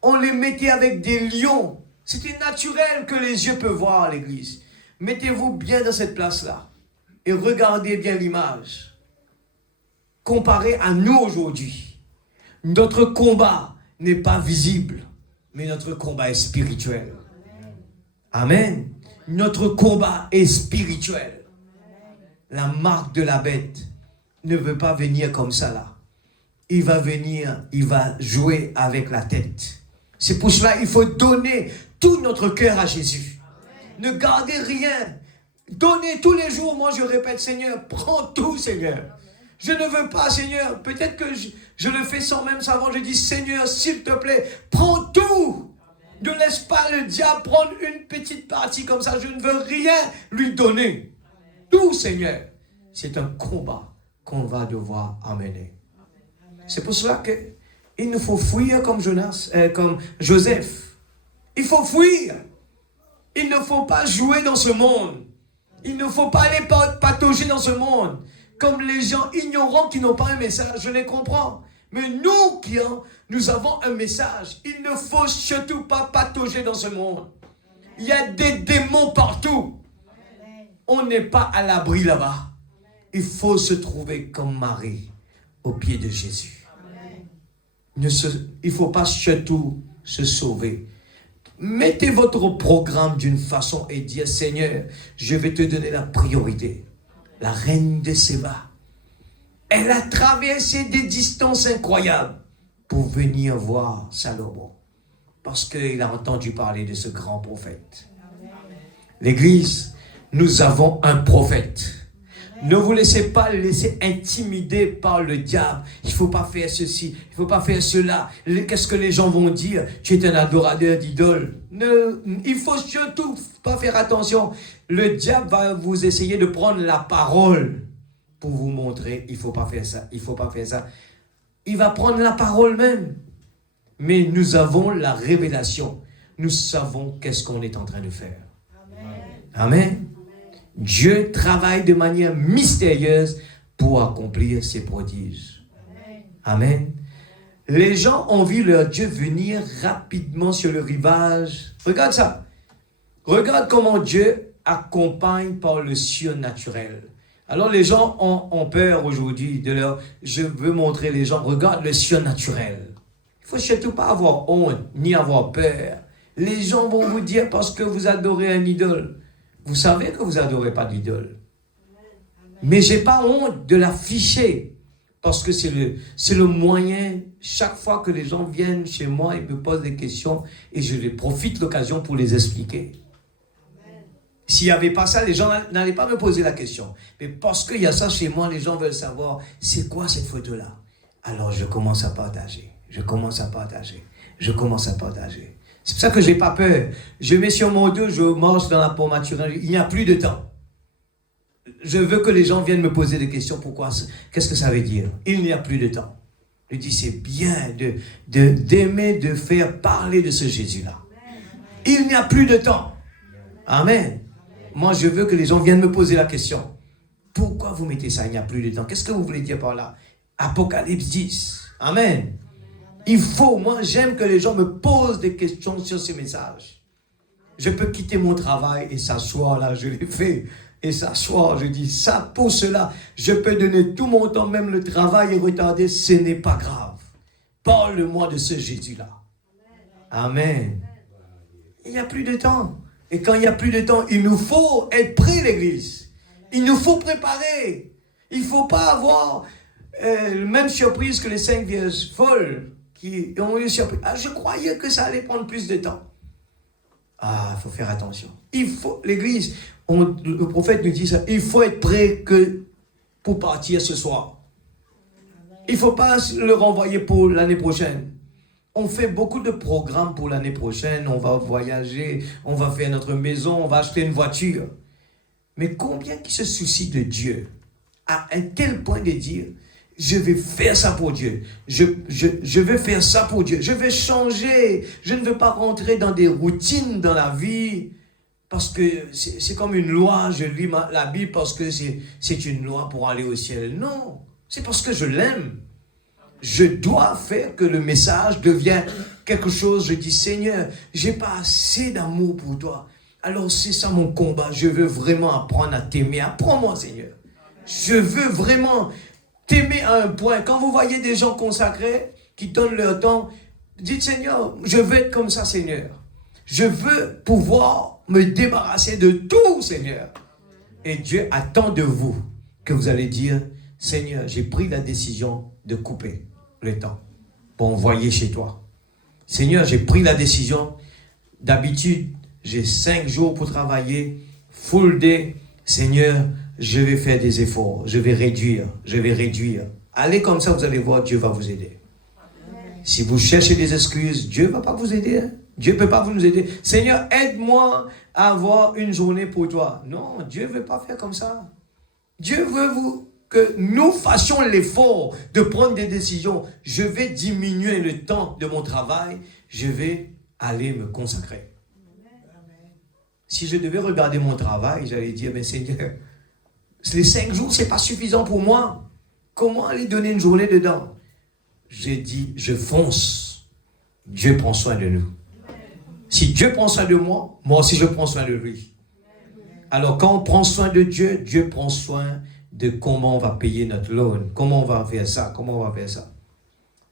On les mettait avec des lions. C'était naturel que les yeux peuvent voir l'Église. Mettez-vous bien dans cette place-là et regardez bien l'image. Comparé à nous aujourd'hui, notre combat n'est pas visible, mais notre combat est spirituel. Amen. Notre combat est spirituel. La marque de la bête ne veut pas venir comme ça là. Il va venir, il va jouer avec la tête. C'est pour cela qu'il faut donner tout notre cœur à Jésus. Ne gardez rien. Donnez tous les jours. Moi je répète, Seigneur, prends tout, Seigneur. Je ne veux pas, Seigneur. Peut-être que je le fais sans même savoir. Je dis, Seigneur, s'il te plaît, prends tout. Ne laisse pas le diable prendre une petite partie comme ça. Je ne veux rien lui donner. Tout, Seigneur. C'est un combat qu'on va devoir amener. C'est pour cela qu'il nous faut fuir comme comme Joseph. Il faut fuir. Il ne faut pas jouer dans ce monde. Il ne faut pas aller patauger dans ce monde. Comme les gens ignorants qui n'ont pas un message, je les comprends. Mais nous avons un message. Il ne faut surtout pas patauger dans ce monde. Il y a des démons partout. On n'est pas à l'abri là-bas. Il faut se trouver comme Marie au pied de Jésus. Il ne faut pas surtout se sauver. Mettez votre programme d'une façon et dire, Seigneur, je vais te donner la priorité. La reine de Séba, elle a traversé des distances incroyables pour venir voir Salomon. Parce qu'il a entendu parler de ce grand prophète. L'Église, nous avons un prophète. Ne vous laissez pas intimider par le diable. Il ne faut pas faire ceci, il ne faut pas faire cela. Qu'est-ce que les gens vont dire? Tu es un adorateur d'idoles. Il ne faut surtout pas faire attention. Le diable va vous essayer de prendre la parole pour vous montrer, il ne faut pas faire ça, il ne faut pas faire ça. Il va prendre la parole même. Mais nous avons la révélation. Nous savons qu'est-ce qu'on est en train de faire. Amen. Amen. Dieu travaille de manière mystérieuse pour accomplir ses prodiges. Amen. Les gens ont vu leur Dieu venir rapidement sur le rivage. Regarde ça. Regarde comment Dieu accompagne par le surnaturel. Alors les gens ont peur aujourd'hui de leur... Je veux montrer les gens, regarde le surnaturel. Il ne faut surtout pas avoir honte, ni avoir peur. Les gens vont vous dire parce que vous adorez un idole. Vous savez que vous n'adorez pas d'idole. Mais je n'ai pas honte de l'afficher. Parce que c'est le moyen, chaque fois que les gens viennent chez moi, ils me posent des questions et je les profite de l'occasion pour les expliquer. S'il n'y avait pas ça, les gens n'allaient pas me poser la question. Mais parce qu'il y a ça chez moi, les gens veulent savoir, c'est quoi cette photo-là? Alors je commence à partager. Je commence à partager. C'est pour ça que je n'ai pas peur. Je mets sur mon dos, je marche dans la pomme-mature. Il n'y a plus de temps. Je veux que les gens viennent me poser des questions. Pourquoi? Qu'est-ce que ça veut dire? Il n'y a plus de temps. Je dis, c'est bien d'aimer, de faire parler de ce Jésus-là. Il n'y a plus de temps. Amen. Moi, je veux que les gens viennent me poser la question. Pourquoi vous mettez ça? Il n'y a plus de temps. Qu'est-ce que vous voulez dire par là? Apocalypse 10. Amen. Moi, j'aime que les gens me posent des questions sur ces messages. Je peux quitter mon travail et s'asseoir là, je l'ai fait. Et s'asseoir, je dis ça pour cela. Je peux donner tout mon temps, même le travail est retardé, ce n'est pas grave. Parle-moi de ce Jésus-là. Amen. Il n'y a plus de temps. Et quand il n'y a plus de temps, il nous faut être prêts, l'Église. Il nous faut préparer. Il ne faut pas avoir la même surprise que les 5 vierges folles qui ont eu surprise. Ah, je croyais que ça allait prendre plus de temps. Ah, il faut faire attention. L'Église, le prophète nous dit ça, il faut être prêt pour partir ce soir. Il ne faut pas le renvoyer pour l'année prochaine. On fait beaucoup de programmes pour l'année prochaine. On va voyager, on va faire notre maison, on va acheter une voiture. Mais combien qui se soucient de Dieu à un tel point de dire, je vais faire ça pour Dieu. Je vais faire ça pour Dieu. Je vais changer. Je ne veux pas rentrer dans des routines dans la vie parce que c'est comme une loi. Je lis la Bible parce que c'est une loi pour aller au ciel. Non, c'est parce que je l'aime. Je dois faire que le message devienne quelque chose. Je dis, Seigneur, j'ai pas assez d'amour pour toi. Alors c'est ça mon combat. Je veux vraiment apprendre à t'aimer. Apprends-moi, Seigneur. Je veux vraiment t'aimer à un point. Quand vous voyez des gens consacrés qui donnent leur temps, dites, Seigneur, je veux être comme ça, Seigneur. Je veux pouvoir me débarrasser de tout, Seigneur. Et Dieu attend de vous que vous allez dire, Seigneur, j'ai pris la décision de couper le temps pour envoyer chez toi. Seigneur, j'ai pris la décision, d'habitude, j'ai 5 jours pour travailler, full day. Seigneur, je vais faire des efforts, je vais réduire. Allez comme ça, vous allez voir, Dieu va vous aider. Si vous cherchez des excuses, Dieu ne va pas vous aider. Dieu ne peut pas vous aider. Seigneur, aide-moi à avoir une journée pour toi. Non, Dieu ne veut pas faire comme ça. Dieu veut que nous fassions l'effort de prendre des décisions. Je vais diminuer le temps de mon travail. Je vais aller me consacrer. Si je devais regarder mon travail, j'allais dire, mais Seigneur, les 5 jours, ce n'est pas suffisant pour moi. Comment aller donner une journée dedans? J'ai dit, je fonce. Dieu prend soin de nous. Si Dieu prend soin de moi, moi aussi je prends soin de lui. Alors quand on prend soin de Dieu, Dieu prend soin de comment on va payer notre loan, comment on va faire ça,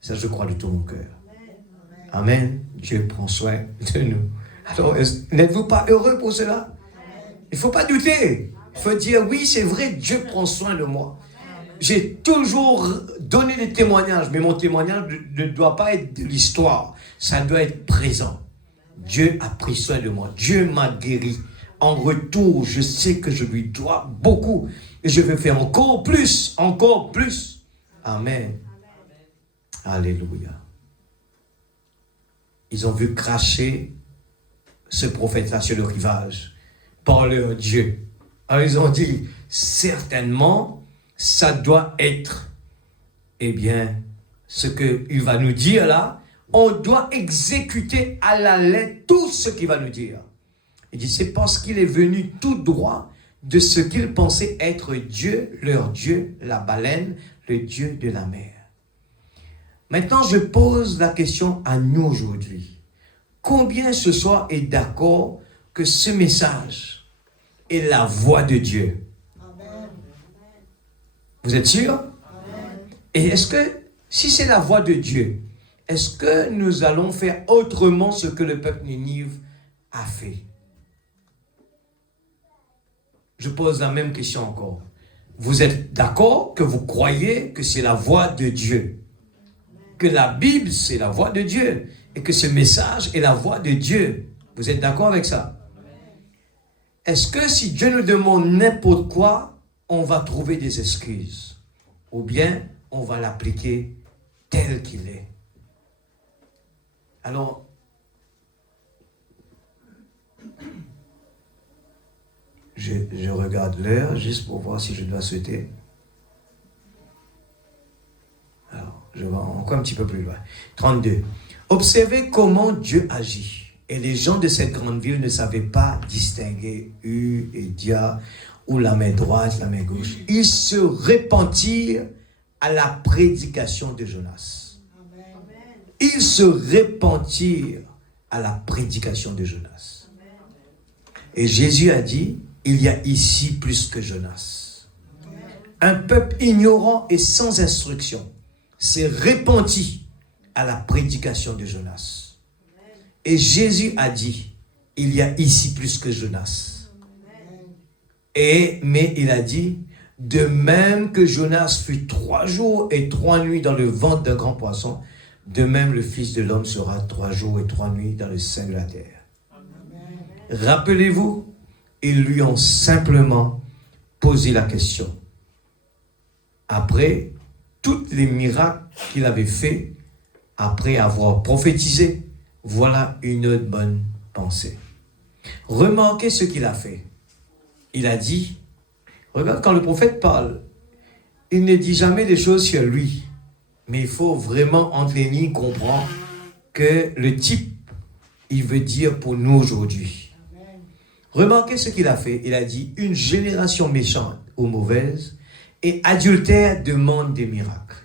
Ça, je crois de tout mon cœur. Amen. Dieu prend soin de nous. Alors, n'êtes-vous pas heureux pour cela? Il ne faut pas douter. Il faut dire, oui, c'est vrai, Dieu prend soin de moi. J'ai toujours donné des témoignages, mais mon témoignage ne doit pas être de l'histoire. Ça doit être présent. Dieu a pris soin de moi. Dieu m'a guéri. En retour, je sais que je lui dois beaucoup. Et je vais faire encore plus, encore plus. Amen. Alléluia. Ils ont vu cracher ce prophète-là sur le rivage par leur Dieu. Alors ils ont dit, certainement, ça doit être, eh bien, ce qu'il va nous dire là, on doit exécuter à la lettre tout ce qu'il va nous dire. Il dit, c'est parce qu'il est venu tout droit de ce qu'il pensait être Dieu, leur Dieu, la baleine, le Dieu de la mer. Maintenant, je pose la question à nous aujourd'hui. Combien ce soir est d'accord que ce message est la voix de Dieu? Amen. Vous êtes sûr? Amen. Et est-ce que, si c'est la voix de Dieu, est-ce que nous allons faire autrement ce que le peuple Ninive a fait? Je pose la même question encore. Vous êtes d'accord que vous croyez que c'est la voix de Dieu? Que la Bible, c'est la voix de Dieu? Et que ce message est la voix de Dieu? Vous êtes d'accord avec ça? Est-ce que si Dieu nous demande n'importe quoi, on va trouver des excuses? Ou bien on va l'appliquer tel qu'il est? Alors, je regarde l'heure juste pour voir si je dois sauter. Alors, je vais encore un petit peu plus loin. 32. Observez comment Dieu agit. Et les gens de cette grande ville ne savaient pas distinguer U et Dia, ou la main droite, la main gauche. Ils se repentirent à la prédication de Jonas. Amen. Ils se repentirent à la prédication de Jonas. Amen. Et Jésus a dit, il y a ici plus que Jonas. Amen. Un peuple ignorant et sans instruction s'est repenti à la prédication de Jonas. Et Jésus a dit, il y a ici plus que Jonas. Mais il a dit, de même que Jonas fut 3 jours et 3 nuits dans le ventre d'un grand poisson, de même le Fils de l'homme sera 3 jours et 3 nuits dans le sein de la terre. Amen. Rappelez-vous, ils lui ont simplement posé la question. Après tous les miracles qu'il avait faits, après avoir prophétisé, voilà une autre bonne pensée. Remarquez ce qu'il a fait. Il a dit, regarde quand le prophète parle, il ne dit jamais des choses sur lui. Mais il faut vraiment entre les lignes comprendre que le type, il veut dire pour nous aujourd'hui. Remarquez ce qu'il a fait. Il a dit, une génération méchante ou mauvaise et adultère demande des miracles.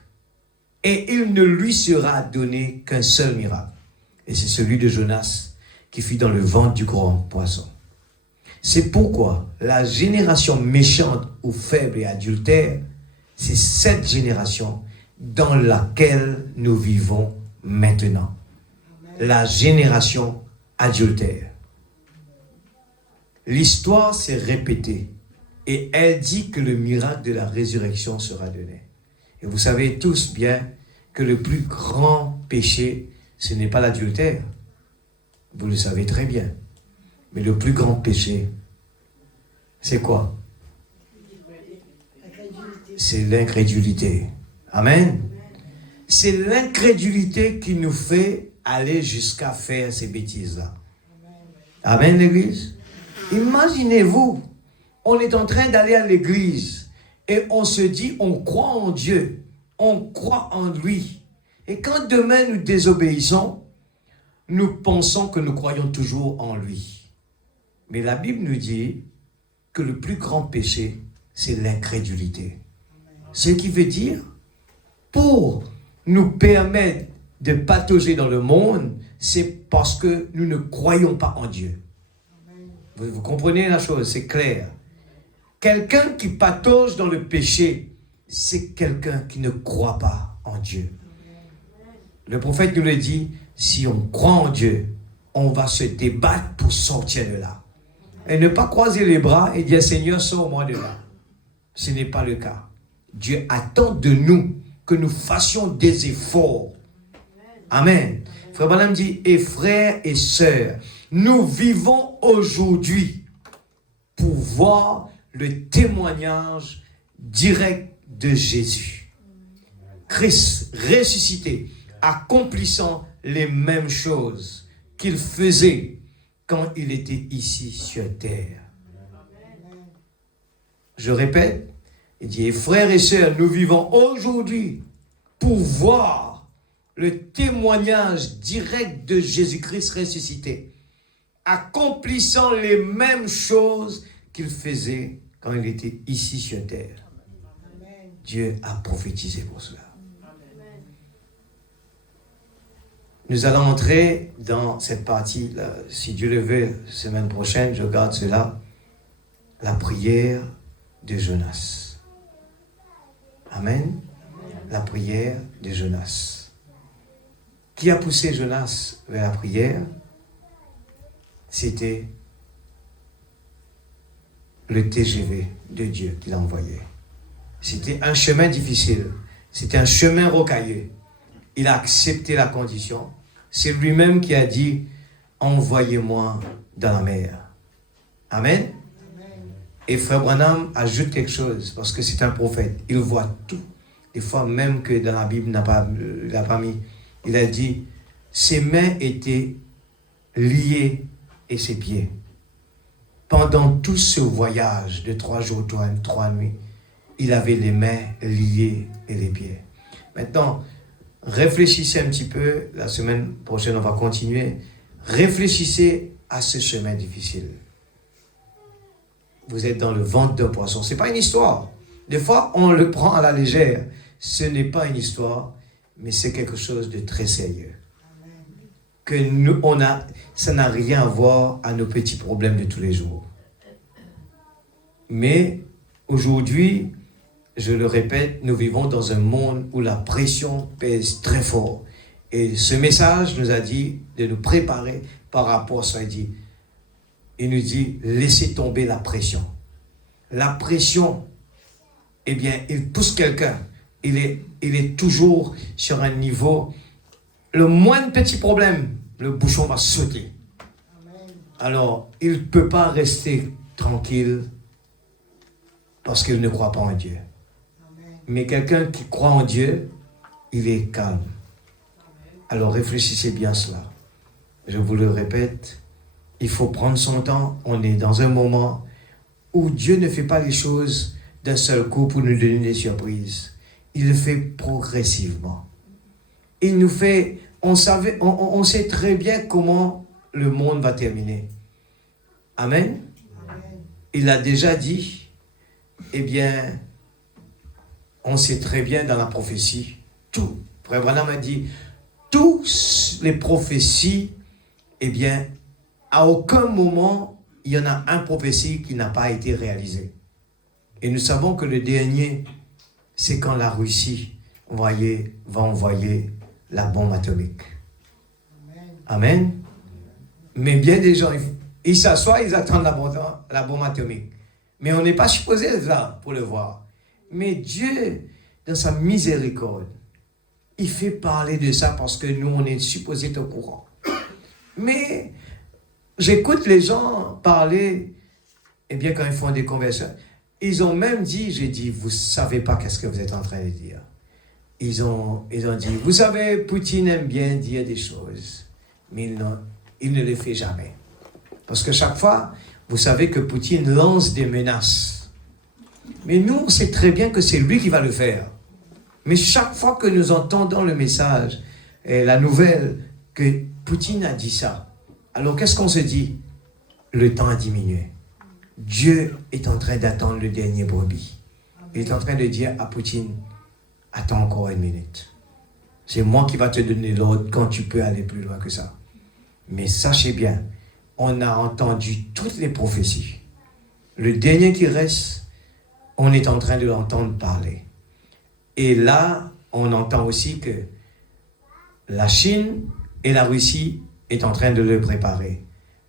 Et il ne lui sera donné qu'un seul miracle. Et c'est celui de Jonas qui fut dans le ventre du grand poisson. C'est pourquoi la génération méchante ou faible et adultère, c'est cette génération dans laquelle nous vivons maintenant. La génération adultère. l'histoire s'est répétée. Et elle dit que le miracle de la résurrection sera donné. Et vous savez tous bien que le plus grand péché, ce n'est pas l'adultère. Vous le savez très bien. Mais le plus grand péché, c'est quoi? C'est l'incrédulité. Amen. C'est l'incrédulité qui nous fait aller jusqu'à faire ces bêtises-là. Amen, l'église. Imaginez-vous, on est en train d'aller à l'église et on se dit, on croit en Dieu, on croit en lui. Et quand demain nous désobéissons, nous pensons que nous croyons toujours en lui. Mais la Bible nous dit que le plus grand péché, c'est l'incrédulité. Ce qui veut dire, pour nous permettre de patauger dans le monde, c'est parce que nous ne croyons pas en Dieu. Vous comprenez la chose, c'est clair. Quelqu'un qui patauge dans le péché, c'est quelqu'un qui ne croit pas en Dieu. Le prophète nous le dit, si on croit en Dieu, on va se débattre pour sortir de là. Et ne pas croiser les bras et dire, Seigneur, sors-moi de là. Ce n'est pas le cas. Dieu attend de nous que nous fassions des efforts. Amen. Frère Branham dit, et frères et sœurs, nous vivons aujourd'hui pour voir le témoignage direct de Jésus. Christ ressuscité, accomplissant les mêmes choses qu'il faisait quand il était ici sur terre. Je répète, il dit, frères et sœurs, nous vivons aujourd'hui pour voir le témoignage direct de Jésus-Christ ressuscité, accomplissant les mêmes choses qu'il faisait quand il était ici sur terre. Amen. Dieu a prophétisé pour cela. Amen. Nous allons entrer dans cette partie, là, si Dieu le veut, semaine prochaine, je garde cela, la prière de Jonas. Amen. La prière de Jonas. Qui a poussé Jonas vers la prière? C'était le TGV de Dieu qu'il a envoyé. C'était un chemin difficile. C'était un chemin rocailleux. Il a accepté la condition. C'est lui-même qui a dit, envoyez-moi dans la mer. Amen. Et Frère Branham ajoute quelque chose, parce que c'est un prophète. Il voit tout. Des fois, même que dans la Bible, il n'a pas mis. Il a dit, ses mains étaient liées et ses pieds. Pendant tout ce voyage de 3 jours, 3 nuits, il avait les mains liées et les pieds. Maintenant, réfléchissez un petit peu. La semaine prochaine, on va continuer. Réfléchissez à ce chemin difficile. Vous êtes dans le ventre d'un poisson. Ce n'est pas une histoire. Des fois, on le prend à la légère. Ce n'est pas une histoire, mais c'est quelque chose de très sérieux. Que nous, ça n'a rien à voir à nos petits problèmes de tous les jours. Mais aujourd'hui, je le répète, nous vivons dans un monde où la pression pèse très fort. Et ce message nous a dit de nous préparer par rapport à ça. Il nous dit, laissez tomber la pression. La pression, eh bien, il pousse quelqu'un. Il est toujours sur un niveau. Le moindre petit problème, le bouchon va sauter. Alors, il ne peut pas rester tranquille parce qu'il ne croit pas en Dieu. Mais quelqu'un qui croit en Dieu, il est calme. Alors, réfléchissez bien à cela. Je vous le répète, il faut prendre son temps. On est dans un moment où Dieu ne fait pas les choses d'un seul coup pour nous donner des surprises. Il le fait progressivement. Il nous fait... On sait très bien comment le monde va terminer. Amen. Il a déjà dit, eh bien, on sait très bien dans la prophétie, tout. Frère Branham a dit, toutes les prophéties, eh bien, à aucun moment, il y en a une prophétie qui n'a pas été réalisée. Et nous savons que le dernier, c'est quand la Russie va envoyer la bombe atomique. Amen. Mais bien des gens, Ils s'assoient, ils attendent la bombe atomique. Mais on n'est pas supposé être là pour le voir. Mais Dieu, dans sa miséricorde, il fait parler de ça parce que nous, on est supposé être au courant. Mais j'écoute les gens parler, et bien quand ils font des conversations, ils ont même dit, j'ai dit, vous ne savez pas qu'est-ce que vous êtes en train de dire. Ils ont dit, vous savez, Poutine aime bien dire des choses, mais il ne les fait jamais. Parce que chaque fois, vous savez que Poutine lance des menaces. Mais nous, on sait très bien que c'est lui qui va le faire. Mais chaque fois que nous entendons le message, et la nouvelle que Poutine a dit ça, alors qu'est-ce qu'on se dit? Le temps a diminué. Dieu est en train d'attendre le dernier brebis. Il est en train de dire à Poutine, attends encore une minute. C'est moi qui va te donner l'ordre quand tu peux aller plus loin que ça. Mais sachez bien, on a entendu toutes les prophéties. Le dernier qui reste, on est en train de l'entendre parler. Et là, on entend aussi que la Chine et la Russie est en train de le préparer.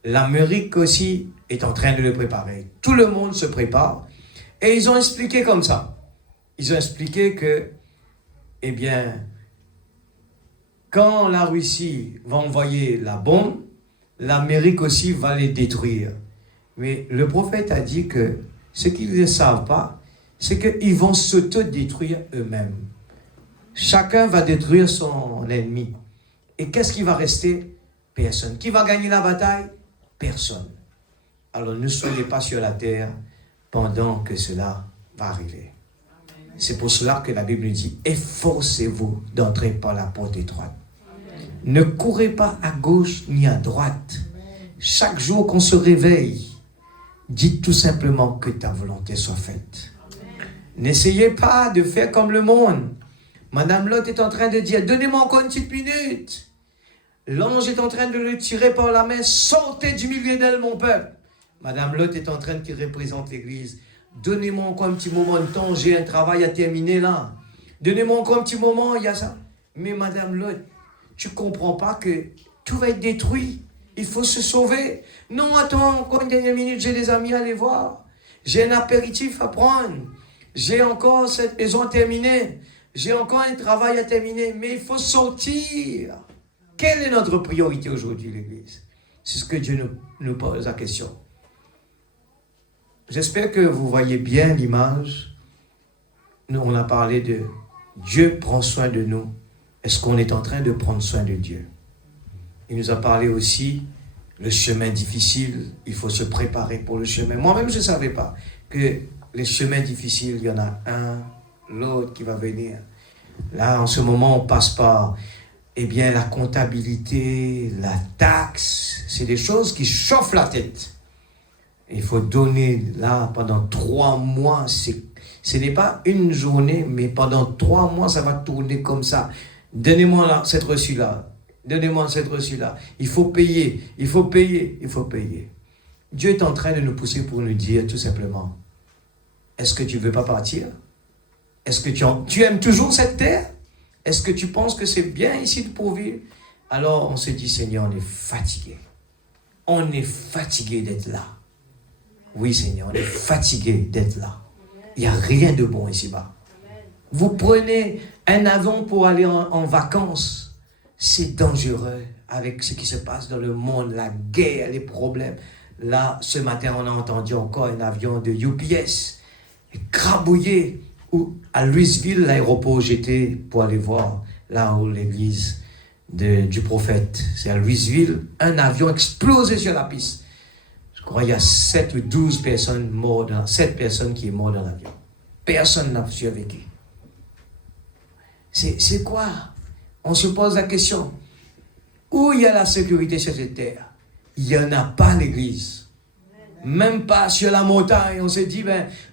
L'Amérique aussi est en train de le préparer. Tout le monde se prépare. Et ils ont expliqué comme ça. Ils ont expliqué que, eh bien, quand la Russie va envoyer la bombe, l'Amérique aussi va les détruire. Mais le prophète a dit que ce qu'ils ne savent pas, c'est qu'ils vont s'auto-détruire eux-mêmes. Chacun va détruire son ennemi. Et qu'est-ce qui va rester? Personne. Qui va gagner la bataille? Personne. Alors ne soyez pas sur la terre pendant que cela va arriver. C'est pour cela que la Bible nous dit, efforcez-vous d'entrer par la porte étroite. Ne courez pas à gauche ni à droite. Chaque jour qu'on se réveille, dites tout simplement que ta volonté soit faite. N'essayez pas de faire comme le monde. Madame Lot est en train de dire, donnez-moi encore une petite minute. L'ange est en train de le tirer par la main, sortez du milieu d'elle, mon peuple. Madame Lot est en train de représenter l'Église. Donnez-moi encore un petit moment de temps, j'ai un travail à terminer là. Donnez-moi encore un petit moment, il y a ça. Mais Madame Lot, tu ne comprends pas que tout va être détruit. Il faut se sauver. Non, attends, encore une dernière minute, j'ai des amis à aller voir. J'ai un apéritif à prendre. J'ai encore cette maison à terminer. J'ai encore un travail à terminer. Mais il faut sortir. Quelle est notre priorité aujourd'hui, l'Église? C'est ce que Dieu nous pose la question. J'espère que vous voyez bien l'image. Nous, on a parlé de Dieu prend soin de nous. Est-ce qu'on est en train de prendre soin de Dieu? Il nous a parlé aussi le chemin difficile. Il faut se préparer pour le chemin. Moi-même, je ne savais pas que les chemins difficiles, il y en a un, l'autre qui va venir. Là, en ce moment, on passe par la comptabilité, la taxe. C'est des choses qui chauffent la tête. Il faut donner là pendant 3 mois. Ce n'est pas une journée, mais pendant 3 mois, ça va tourner comme ça. Donnez-moi cette reçue-là. Donnez-moi cette reçue-là. Il faut payer, il faut payer, il faut payer. Dieu est en train de nous pousser pour nous dire tout simplement, est-ce que tu ne veux pas partir? Est-ce que tu aimes toujours cette terre? Est-ce que tu penses que c'est bien ici pour vivre? Alors on se dit, Seigneur, on est fatigué. On est fatigué d'être là. Oui, Seigneur, on est fatigué d'être là. Il n'y a rien de bon ici-bas. Vous prenez un avion pour aller en vacances. C'est dangereux avec ce qui se passe dans le monde, la guerre, les problèmes. Là, ce matin, on a entendu encore un avion de UPS crabouillé à Louisville, l'aéroport où j'étais pour aller voir là où l'église du prophète. C'est à Louisville, un avion explosé sur la piste. Je crois qu'il y a 7 ou 12 personnes mortes, 7 personnes qui sont mortes dans l'avion. Personne n'a survécu. C'est quoi? On se pose la question. Où il y a la sécurité sur cette terre? Il n'y en a pas l'église. Même pas sur la montagne. On se dit,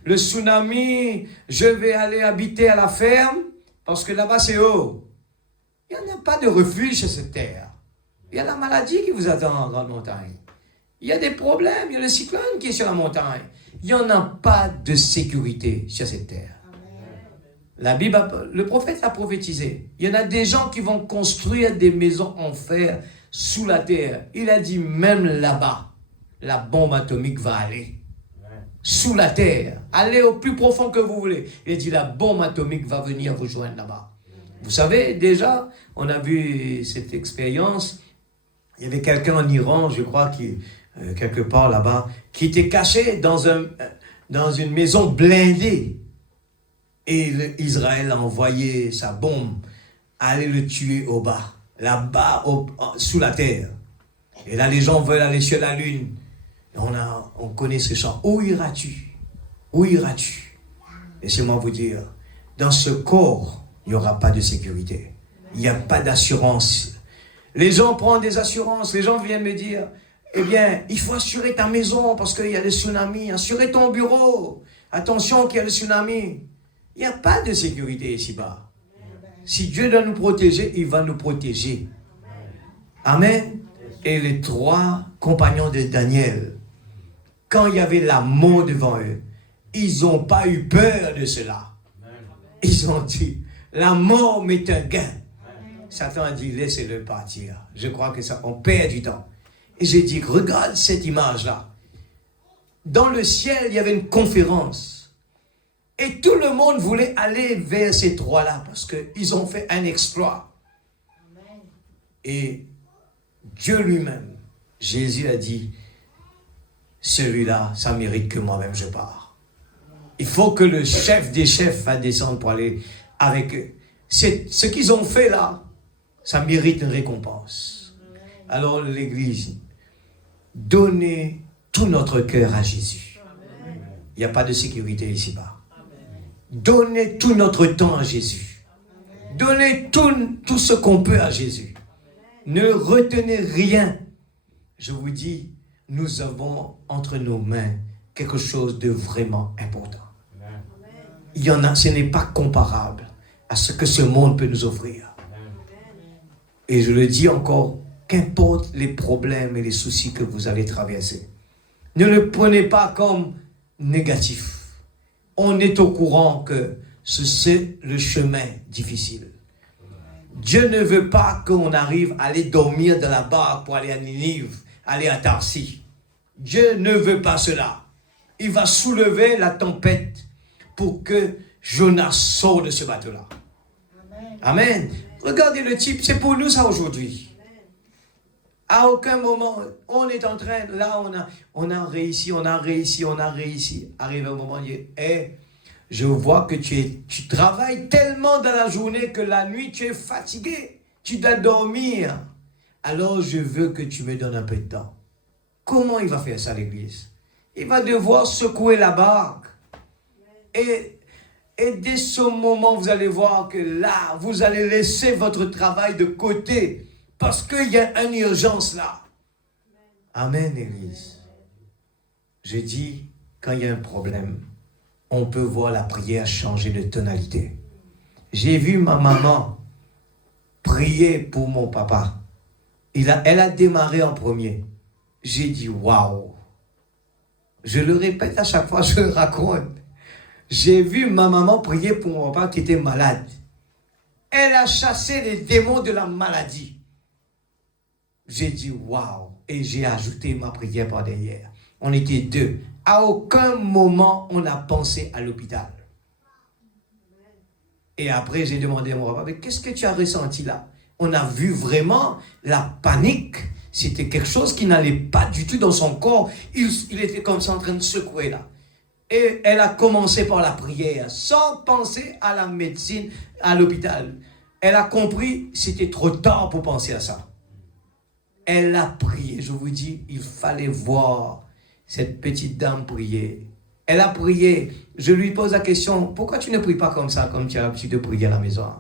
le tsunami, je vais aller habiter à la ferme parce que là-bas c'est haut. Il n'y en a pas de refuge sur cette terre. Il y a la maladie qui vous attend en grande montagne. Il y a des problèmes, il y a le cyclone qui est sur la montagne. Il n'y en a pas de sécurité sur cette terre. La Bible, le prophète a prophétisé. Il y en a des gens qui vont construire des maisons en fer sous la terre. Il a dit même là-bas, la bombe atomique va aller. Sous la terre. Allez au plus profond que vous voulez. Il dit, la bombe atomique va venir vous joindre là-bas. Vous savez, déjà, on a vu cette expérience. Il y avait quelqu'un en Iran, je crois, qui, quelque part là-bas, qui était caché dans une maison blindée. Et Israël a envoyé sa bombe aller le tuer au bas, là-bas, sous la terre. Et là, les gens veulent aller sur la lune. Et on connaît ce chant. Où iras-tu? Où iras-tu? Laissez-moi vous dire, dans ce corps, il n'y aura pas de sécurité. Il n'y a pas d'assurance. Les gens prennent des assurances. Les gens viennent me dire, eh bien, il faut assurer ta maison parce qu'il y a des tsunamis. Assurer ton bureau. Attention qu'il y a des tsunamis. Il n'y a pas de sécurité ici-bas. Si Dieu doit nous protéger, il va nous protéger. Amen. Et les 3 compagnons de Daniel, quand il y avait la mort devant eux, ils n'ont pas eu peur de cela. Ils ont dit, la mort m'est un gain. Satan a dit, laissez-le partir. Je crois que ça, on perd du temps. Et j'ai dit, regarde cette image-là. Dans le ciel, il y avait une conférence. Et tout le monde voulait aller vers ces 3-là parce qu'ils ont fait un exploit. Et Dieu lui-même, Jésus a dit, celui-là, ça mérite que moi-même je pars. Il faut que le chef des chefs va descendre pour aller avec eux. Ce qu'ils ont fait là, ça mérite une récompense. Alors l'Église, donnez tout notre cœur à Jésus. Il n'y a pas de sécurité ici-bas. Donnez tout notre temps à Jésus. Donnez tout ce qu'on peut à Jésus. Ne retenez rien. Je vous dis, nous avons entre nos mains quelque chose de vraiment important. Il y en a, ce n'est pas comparable à ce que ce monde peut nous offrir. Et je le dis encore, qu'importe les problèmes et les soucis que vous allez traverser, ne le prenez pas comme négatif. On est au courant que c'est le chemin difficile. Dieu ne veut pas qu'on arrive à aller dormir dans la barque pour aller à Ninive, aller à Tarsis. Dieu ne veut pas cela. Il va soulever la tempête pour que Jonas sorte de ce bateau-là. Amen. Regardez le type, c'est pour nous ça aujourd'hui. À aucun moment, on est en train, là on a réussi. Arrive un moment, on dit, je vois que tu travailles tellement dans la journée que la nuit tu es fatigué, tu dois dormir. Alors je veux que tu me donnes un peu de temps. Comment il va faire ça l'Église? Il va devoir secouer la barque. Et dès ce moment, vous allez voir que là, vous allez laisser votre travail de côté. Parce qu'il y a une urgence là. Amen, Église. Je dis, quand il y a un problème, on peut voir la prière changer de tonalité. J'ai vu ma maman prier pour mon papa. Elle a démarré en premier. J'ai dit, waouh. Je le répète à chaque fois, je le raconte. J'ai vu ma maman prier pour mon papa qui était malade. Elle a chassé les démons de la maladie. J'ai dit waouh, et j'ai ajouté ma prière par derrière. On était 2. À aucun moment on a pensé à l'hôpital. Et après j'ai demandé à mon papa, mais qu'est-ce que tu as ressenti là? On a vu vraiment la panique. C'était quelque chose qui n'allait pas du tout dans son corps. Il était comme ça en train de secouer là. Et elle a commencé par la prière, sans penser à la médecine, à l'hôpital. Elle a compris, c'était trop tard pour penser à ça. Elle a prié, je vous dis, il fallait voir cette petite dame prier. Elle a prié, je lui pose la question, pourquoi tu ne pries pas comme ça, comme tu as l'habitude de prier à la maison?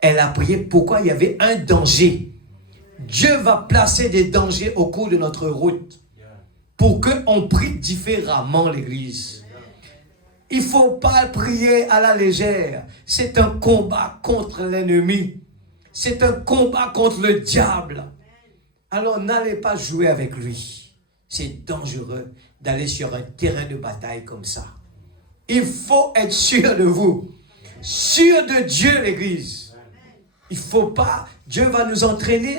Elle a prié, pourquoi il y avait un danger. Dieu va placer des dangers au cours de notre route pour qu'on prie différemment l'Église. Il ne faut pas prier à la légère. C'est un combat contre l'ennemi. C'est un combat contre le diable. Alors n'allez pas jouer avec lui. C'est dangereux d'aller sur un terrain de bataille comme ça. Il faut être sûr de vous. Sûr de Dieu, l'Église. Il ne faut pas. Dieu va nous entraîner.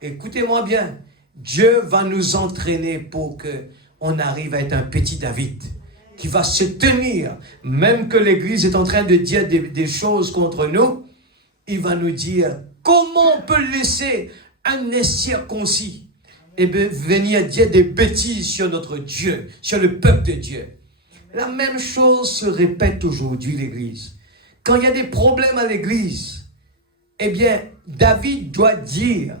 Écoutez-moi bien. Dieu va nous entraîner pour qu'on arrive à être un petit David qui va se tenir, même que l'Église est en train de dire des choses contre nous, il va nous dire comment on peut laisser un incirconcis et venir dire des bêtises sur notre Dieu, sur le peuple de Dieu. La même chose se répète aujourd'hui, l'Église. Quand il y a des problèmes à l'Église, eh bien, David doit dire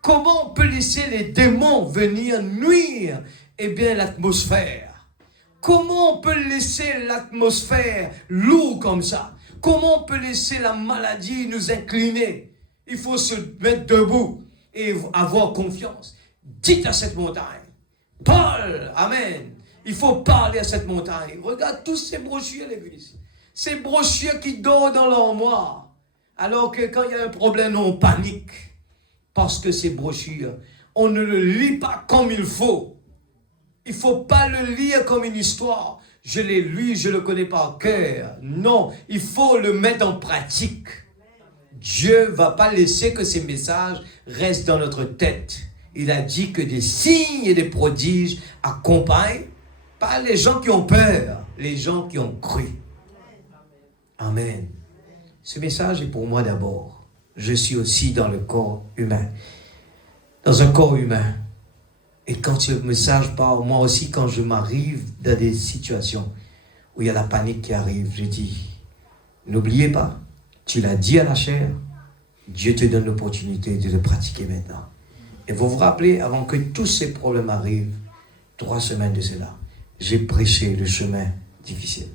comment on peut laisser les démons venir nuire, eh bien, l'atmosphère. Comment on peut laisser l'atmosphère lourde comme ça? Comment on peut laisser la maladie nous incliner? Il faut se mettre debout et avoir confiance. Dites à cette montagne, parle, amen. Il faut parler à cette montagne. Regarde tous ces brochures, l'Église. Ces brochures qui dorment dans l'armoire. Alors que quand il y a un problème, on panique. Parce que ces brochures, on ne le lit pas comme il faut. Il ne faut pas le lire comme une histoire. Je l'ai lu, je le connais par cœur. Non, il faut le mettre en pratique. Dieu ne va pas laisser que ces messages restent dans notre tête. Il a dit que des signes et des prodiges accompagnent pas les gens qui ont peur, les gens qui ont cru. Amen. Ce message est pour moi d'abord. Je suis aussi dans le corps humain. Dans un corps humain. Et quand ce message part, moi aussi, quand je m'arrive dans des situations où il y a la panique qui arrive, je dis, n'oubliez pas, tu l'as dit à la chair, Dieu te donne l'opportunité de le pratiquer maintenant. Et vous vous rappelez, avant que tous ces problèmes arrivent, 3 semaines de cela, j'ai prêché le chemin difficile.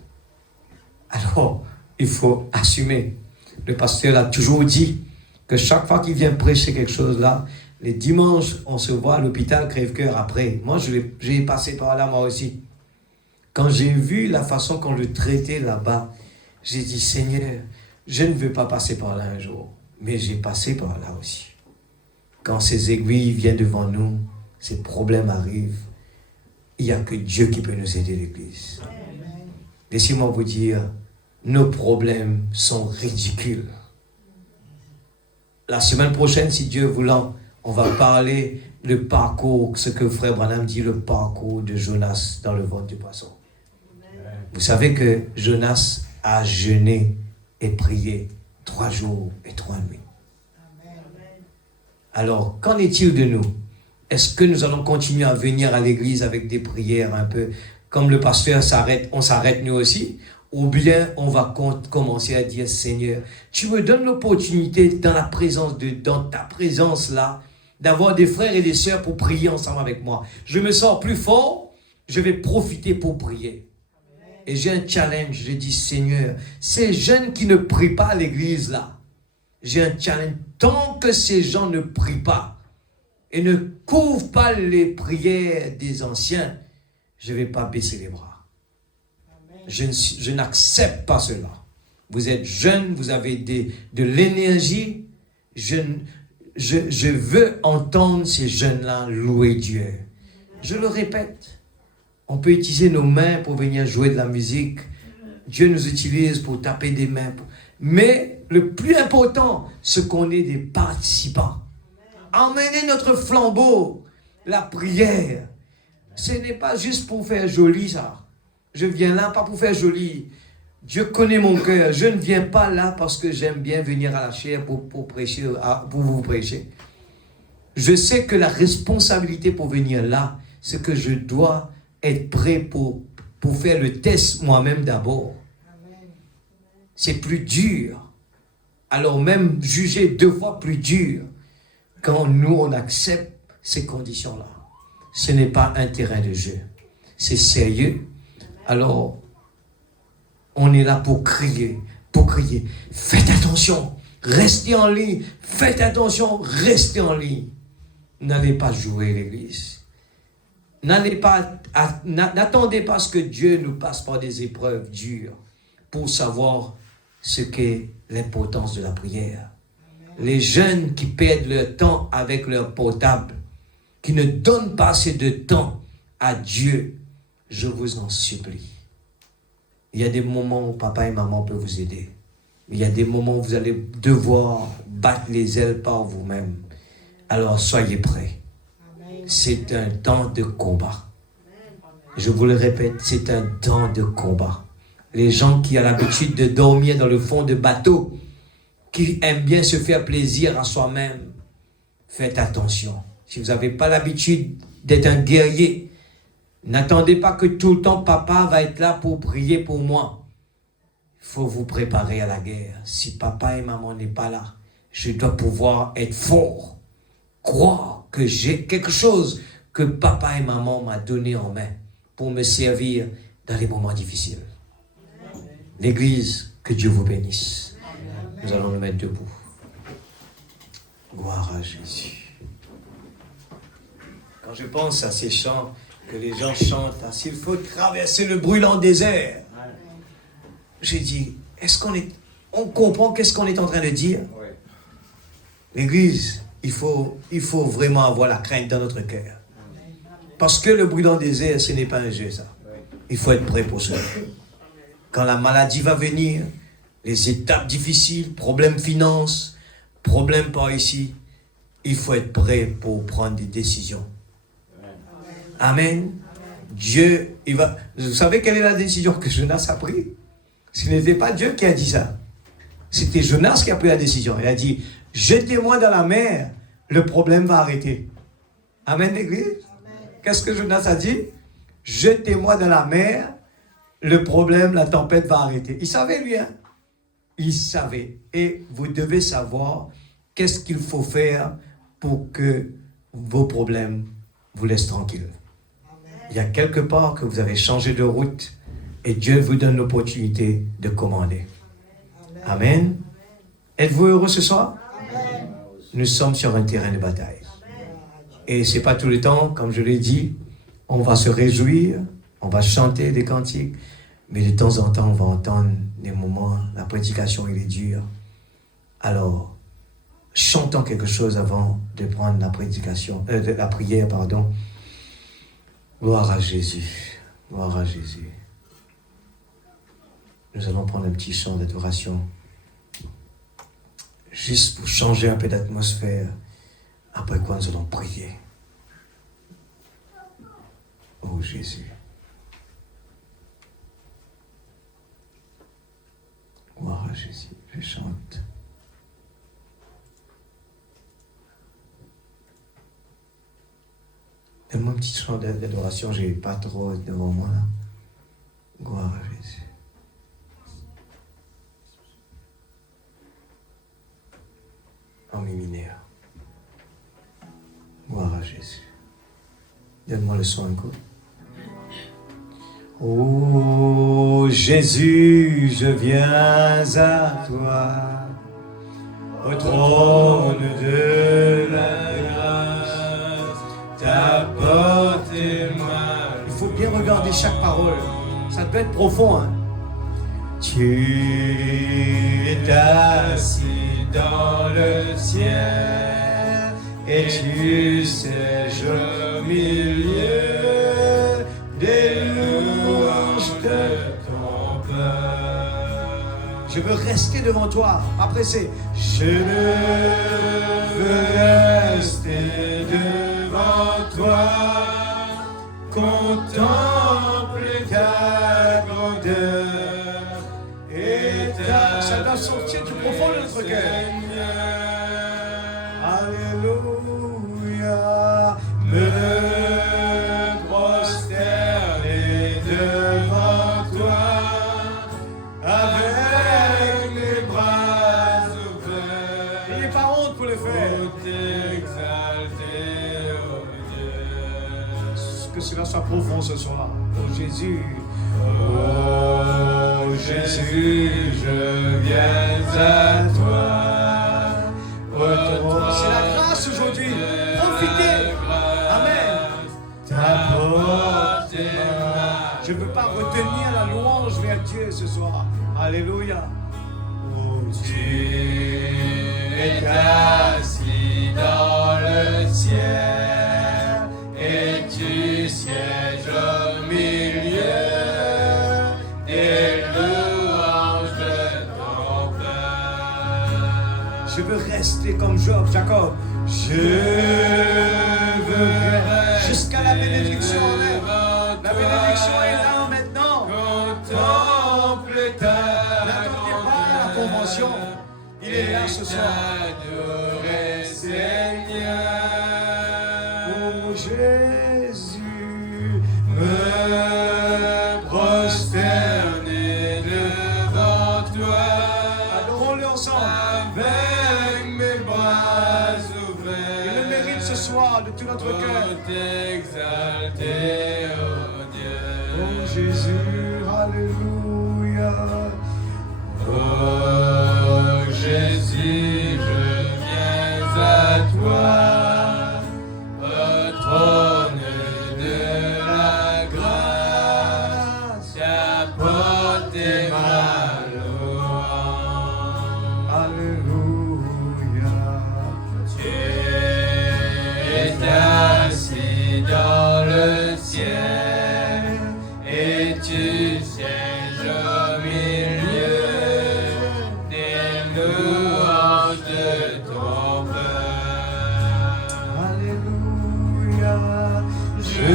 Alors, il faut assumer. Le pasteur a toujours dit que chaque fois qu'il vient prêcher quelque chose là, les dimanches, on se voit à l'hôpital Crève-Cœur après. Moi, j'ai passé par là, moi aussi. Quand j'ai vu la façon qu'on le traitait là-bas, j'ai dit, Seigneur, je ne veux pas passer par là un jour. Mais j'ai passé par là aussi. Quand ces aiguilles viennent devant nous, ces problèmes arrivent, il n'y a que Dieu qui peut nous aider, l'Église. Laissez-moi vous dire, nos problèmes sont ridicules. La semaine prochaine, si Dieu voulant, on va parler le parcours, ce que Frère Branham dit, le parcours de Jonas dans le ventre du poisson. Vous savez que Jonas a jeûné et prié 3 jours et 3 nuits. Alors, qu'en est-il de nous? Est-ce que nous allons continuer à venir à l'église avec des prières un peu comme le pasteur s'arrête, on s'arrête nous aussi? Ou bien on va commencer à dire, Seigneur, tu me donnes l'opportunité dans ta présence là, d'avoir des frères et des sœurs pour prier ensemble avec moi. Je me sens plus fort, je vais profiter pour prier. Et j'ai un challenge, je dis, Seigneur, ces jeunes qui ne prient pas à l'église là, j'ai un challenge. Tant que ces gens ne prient pas et ne couvrent pas les prières des anciens, je ne vais pas baisser les bras. Je n'accepte pas cela. Vous êtes jeunes, vous avez de l'énergie. Je veux entendre ces jeunes-là louer Dieu. Je le répète, on peut utiliser nos mains pour venir jouer de la musique. Dieu nous utilise pour taper des mains. Mais le plus important, c'est qu'on ait des participants. Emmenez notre flambeau, la prière. Ce n'est pas juste pour faire joli ça. Je viens là pas pour faire joli. Dieu connaît mon cœur. Je ne viens pas là parce que j'aime bien venir à la chair pour prêcher, pour vous prêcher. Je sais que la responsabilité pour venir là, c'est que je dois être prêt pour faire le test moi-même d'abord. C'est plus dur. Alors même juger 2 fois plus dur quand nous on accepte ces conditions-là. Ce n'est pas un terrain de jeu. C'est sérieux. Alors, on est là pour crier, Faites attention, restez en ligne. Faites attention, restez en ligne. N'allez pas jouer l'église. N'attendez pas ce que Dieu nous passe par des épreuves dures pour savoir ce qu'est l'importance de la prière. Les jeunes qui perdent leur temps avec leur portable, qui ne donnent pas assez de temps à Dieu, je vous en supplie. Il y a des moments où papa et maman peuvent vous aider. Il y a des moments où vous allez devoir battre les ailes par vous-même. Alors soyez prêts. C'est un temps de combat. Je vous le répète, c'est un temps de combat. Les gens qui ont l'habitude de dormir dans le fond de bateau, qui aiment bien se faire plaisir à soi-même, faites attention. Si vous n'avez pas l'habitude d'être un guerrier, n'attendez pas que tout le temps papa va être là pour prier pour moi. Il faut vous préparer à la guerre. Si papa et maman n'est pas là, je dois pouvoir être fort, croire que j'ai quelque chose que papa et maman m'ont donné en main pour me servir dans les moments difficiles. L'Église, que Dieu vous bénisse. Nous allons nous mettre debout. Gloire à Jésus. Quand je pense à ces chants que les gens chantent, s'il faut traverser le brûlant désert, j'ai dit, est-ce on comprend qu'est-ce qu'on est en train de dire? L'Église, il faut vraiment avoir la crainte dans notre cœur. Parce que le brûlant désert, ce n'est pas un jeu, ça. Il faut être prêt pour cela. Quand la maladie va venir, les étapes difficiles, problèmes finances, problèmes par ici, il faut être prêt pour prendre des décisions. Amen. Dieu, vous savez quelle est la décision que Jonas a prise? Ce n'était pas Dieu qui a dit ça. C'était Jonas qui a pris la décision. Il a dit, jetez-moi dans la mer, le problème va arrêter. Amen, l'Église. Qu'est-ce que Jonas a dit? Jetez-moi dans la mer, le problème, la tempête va arrêter. Il savait, lui, hein? Il savait. Et vous devez savoir qu'est-ce qu'il faut faire pour que vos problèmes vous laissent tranquille. Il y a quelque part que vous avez changé de route et Dieu vous donne l'opportunité de commander. Amen. Êtes-vous heureux ce soir? Amen. Nous sommes sur un terrain de bataille. Et ce n'est pas tout le temps, comme je l'ai dit, on va se réjouir, on va chanter des cantiques, mais de temps en temps, on va entendre des moments, la prédication, il est dur. Alors, chantons quelque chose avant de prendre la prédication, la prière, pardon. Gloire à Jésus. Gloire à Jésus. Nous allons prendre un petit chant d'adoration, juste pour changer un peu d'atmosphère, après quoi nous allons prier. Oh Jésus. Gloire à Jésus. Je chante. Donne-moi un petit chant d'adoration, j'ai pas trop devant moi là. Gloire à Jésus. En mi mineur. Gloire à Jésus. Donne-moi le son un coup. Oh Jésus, je viens à toi, au trône de la grâce, t'apporter-moi. Il faut bien regarder chaque parole, ça peut être profond. Hein? Tu es assis dans le ciel et tu sièges au milieu des louanges de ton peuple. Je veux rester devant toi. Après c'est je veux rester devant toi, contempler ta grandeur et ta. Ça doit sortir du profond de notre cœur. Alléluia. Me prosterner devant toi avec les bras ouverts. N'ayez pas honte pour le faire. Pour t'exalter, oh Dieu. Que cela soit profond ce soir. Oh Jésus. Oh Jésus, je viens à toi. C'est la grâce aujourd'hui. Profitez. Je ne veux pas retenir la louange vers Dieu ce soir. Alléluia. Oh, tu es assis dans le ciel et tu sièges au milieu des louanges de ton peuple. Je veux rester comme Job, Jacob. Je veux rester jusqu'à la bénédiction. La bénédiction est là maintenant. Contemple ta N'attendez pas à la convention. Il est là ce soir. Adorer Seigneur. Oh Jésus, Me prosterner devant toi. adorons-le ensemble. Avec mes bras ouverts. Il le mérite ce soir de tout notre cœur. Pour t'exalter, oh Dieu. Oh Jésus, alléluia. Oh Jésus, je viens à toi, au trône de la grâce, j'apporte ma louange. Alléluia. Tu es assis dans le ciel et tu sièges au milieu des louanges de ton peuple. Alléluia. Je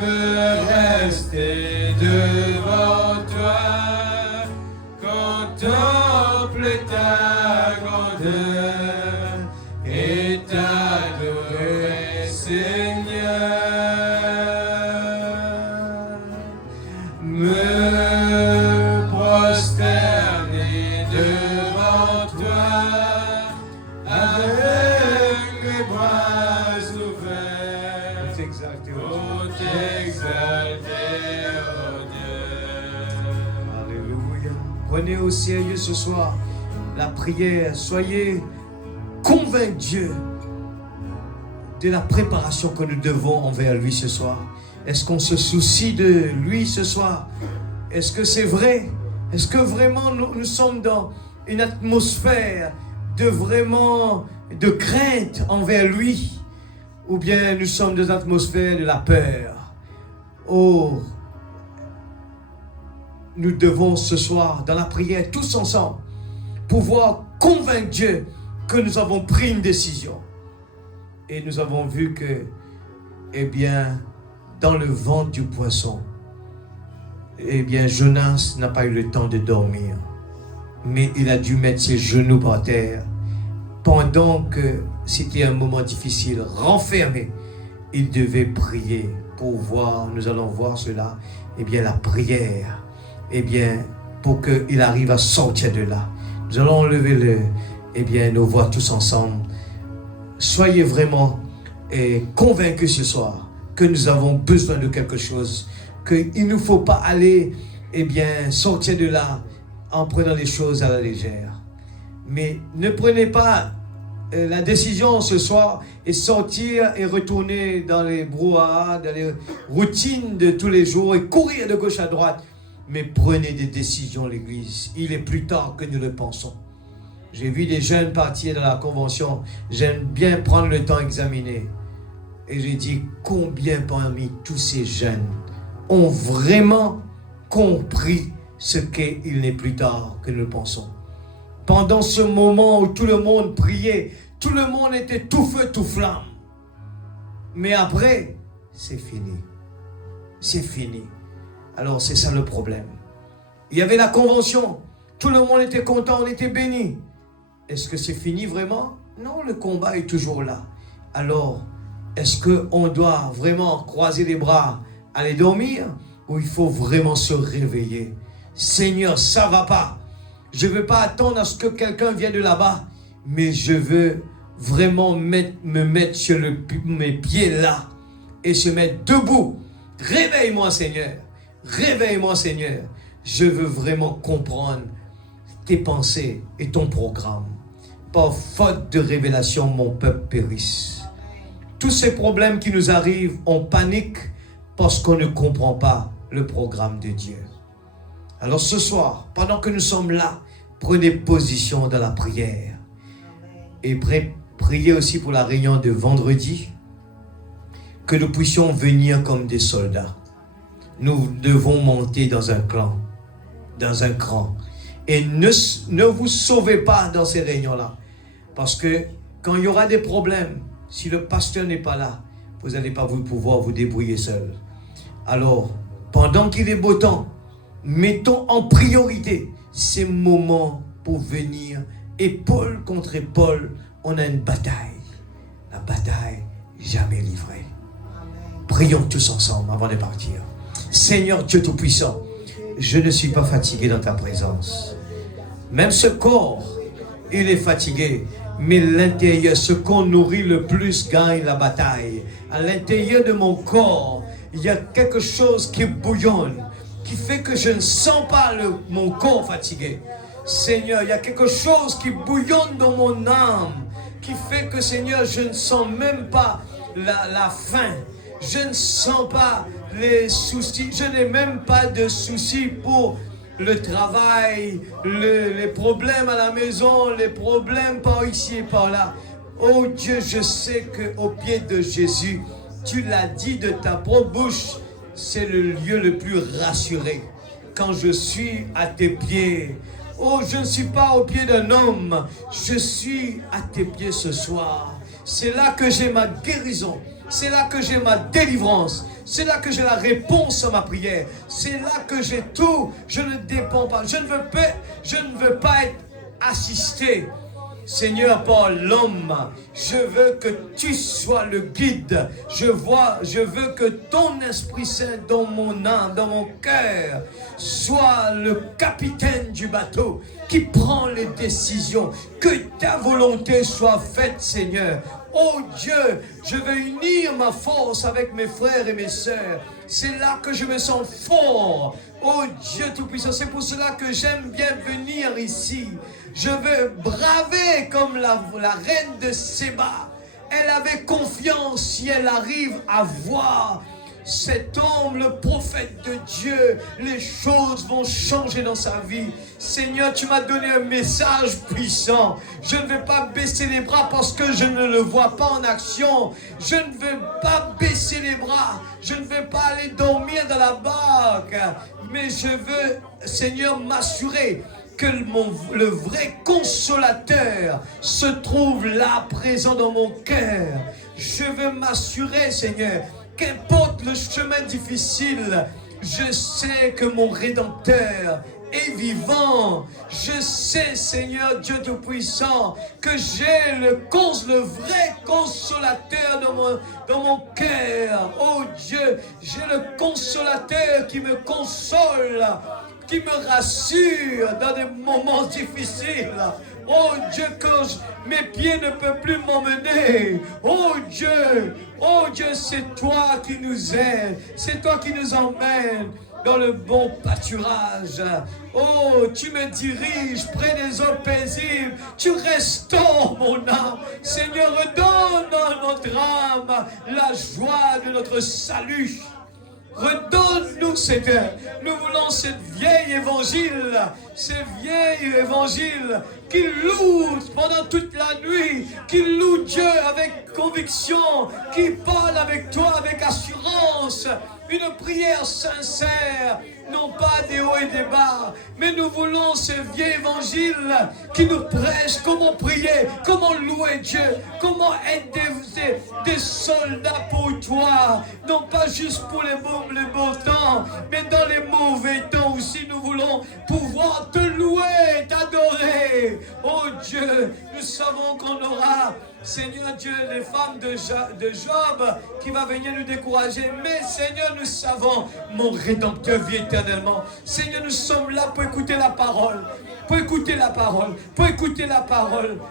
veux rester devant toi, contempler ta grandeur et t'adorer, Seigneur. Me prosterner devant toi avec mes bras ouverts. T'exalter, oh Pour t'exalter, oh Dieu. Alléluia. Prenez au sérieux ce soir la prière. Soyez convaincus, Dieu, de la préparation que nous devons envers lui ce soir. Est-ce qu'on se soucie de lui ce soir? Est-ce que c'est vrai? Est-ce que vraiment nous sommes dans une atmosphère de crainte envers lui? Ou bien nous sommes dans une atmosphère de la peur? Oh, nous devons ce soir, dans la prière, tous ensemble, pouvoir convaincre Dieu que nous avons pris une décision. Et nous avons vu que, eh bien, dans le ventre du poisson, eh bien, Jonas n'a pas eu le temps de dormir. Mais il a dû mettre ses genoux par terre. Pendant que c'était un moment difficile, renfermé, il devait prier pour voir, nous allons voir cela, eh bien, la prière, eh bien, pour qu'il arrive à sortir de là. Nous allons lever eh bien, nos voix tous ensemble. Soyez vraiment convaincus ce soir que nous avons besoin de quelque chose, qu'il ne faut pas aller, eh bien, sortir de là en prenant les choses à la légère. Mais ne prenez pas la décision ce soir et sortir et retourner dans les brouhahas, dans les routines de tous les jours et courir de gauche à droite. Mais prenez des décisions, l'Église. Il est plus tard que nous le pensons. J'ai vu des jeunes partir dans la convention. J'aime bien prendre le temps d'examiner. Et j'ai dit, combien parmi tous ces jeunes ont vraiment compris ce qu'il n'est plus tard que nous le pensons. Pendant ce moment où tout le monde priait, tout le monde était tout feu, tout flamme. Mais après, c'est fini. C'est fini. Alors c'est ça le problème. Il y avait la convention. Tout le monde était content, on était béni. Est-ce que c'est fini vraiment? Non, le combat est toujours là. Alors, est-ce qu'on doit vraiment croiser les bras, aller dormir? Ou il faut vraiment se réveiller? Seigneur, ça va pas. Je ne veux pas attendre à ce que quelqu'un vienne de là-bas, mais je veux vraiment me mettre sur mes pieds là et se mettre debout. Réveille-moi, Seigneur. Réveille-moi, Seigneur. Je veux vraiment comprendre tes pensées et ton programme. Par faute de révélation, mon peuple périsse. Tous ces problèmes qui nous arrivent, on panique parce qu'on ne comprend pas le programme de Dieu. Alors ce soir, pendant que nous sommes là, prenez position dans la prière. Et priez aussi pour la réunion de vendredi, que nous puissions venir comme des soldats. Nous devons monter dans un cran, Et ne vous sauvez pas dans ces réunions-là. Parce que quand il y aura des problèmes, si le pasteur n'est pas là, vous n'allez pas pouvoir vous débrouiller seul. Alors, pendant qu'il est beau temps, mettons en priorité ces moments pour venir épaule contre épaule. On a une bataille. La bataille jamais livrée. Prions tous ensemble avant de partir. Seigneur Dieu Tout-Puissant, je ne suis pas fatigué dans ta présence. Même ce corps, il est fatigué. Mais l'intérieur, ce qu'on nourrit le plus gagne la bataille. À l'intérieur de mon corps, il y a quelque chose qui bouillonne, qui fait que je ne sens pas mon corps fatigué. Seigneur, il y a quelque chose qui bouillonne dans mon âme, qui fait que, Seigneur, je ne sens même pas la faim. Je ne sens pas les soucis. Je n'ai même pas de soucis pour le travail, les problèmes à la maison, les problèmes par ici et par là. Oh Dieu, je sais qu'au pied de Jésus, tu l'as dit de ta propre bouche, c'est le lieu le plus rassuré. Quand je suis à tes pieds, oh, je ne suis pas au pied d'un homme, je suis à tes pieds ce soir. C'est là que j'ai ma guérison, c'est là que j'ai ma délivrance. C'est là que j'ai la réponse à ma prière. C'est là que j'ai tout. Je ne dépends pas. Je ne veux pas être assisté, Seigneur, par l'homme. Je veux que tu sois le guide. Je veux que ton Esprit Saint dans mon âme, dans mon cœur, soit le capitaine du bateau qui prend les décisions. Que ta volonté soit faite, Seigneur. Oh Dieu, je veux unir ma force avec mes frères et mes sœurs. C'est là que je me sens fort. Oh Dieu Tout-Puissant, c'est pour cela que j'aime bien venir ici. Je veux braver comme la reine de Séba. Elle avait confiance si elle arrive à voir cet homme, le prophète de Dieu, les choses vont changer dans sa vie. Seigneur, tu m'as donné un message puissant. Je ne vais pas baisser les bras parce que je ne le vois pas en action. Je ne veux pas baisser les bras. Je ne veux pas aller dormir dans la barque. Mais je veux, Seigneur, m'assurer que le vrai consolateur se trouve là, présent dans mon cœur. Je veux m'assurer, Seigneur, qu'importe le chemin difficile, je sais que mon Rédempteur est vivant. Je sais, Seigneur Dieu Tout-Puissant, que j'ai le vrai consolateur dans mon cœur. Oh Dieu, j'ai le consolateur qui me console, qui me rassure dans des moments difficiles. Oh Dieu, quand mes pieds ne peuvent plus m'emmener. Oh Dieu, c'est toi qui nous aides. C'est toi qui nous emmènes dans le bon pâturage. Oh, tu me diriges près des eaux paisibles. Tu restaures mon âme. Seigneur, redonne à notre âme la joie de notre salut. Redonne-nous, Seigneur. Nous voulons ce vieil évangile qui loue pendant toute la nuit, qui loue Dieu avec conviction, qui parle avec toi avec assurance. Une prière sincère, non pas des hauts et des bas, mais nous voulons ce vieux évangile qui nous prêche comment prier, comment louer Dieu, comment être des soldats pour toi, non pas juste pour les beaux temps, mais dans les mauvais temps aussi, nous voulons pouvoir te louer, t'adorer. Oh Dieu, nous savons qu'on aura, Seigneur Dieu, les femmes de Job qui va venir nous décourager. Mais Seigneur, nous savons, mon Rédempteur vit éternellement. Seigneur, nous sommes là pour écouter la parole. Pour écouter la parole,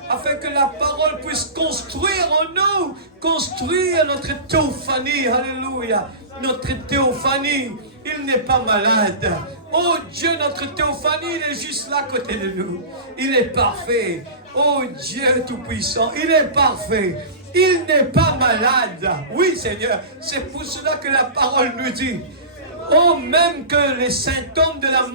afin que la parole puisse construire en nous, construire notre théophanie. Alléluia. Notre théophanie, il n'est pas malade. Oh Dieu, notre théophanie, il est juste là à côté de nous. Il est parfait. Oh Dieu Tout-Puissant, il est parfait. Il n'est pas malade. Oui Seigneur, c'est pour cela que la parole nous dit, oh, même que les symptômes de la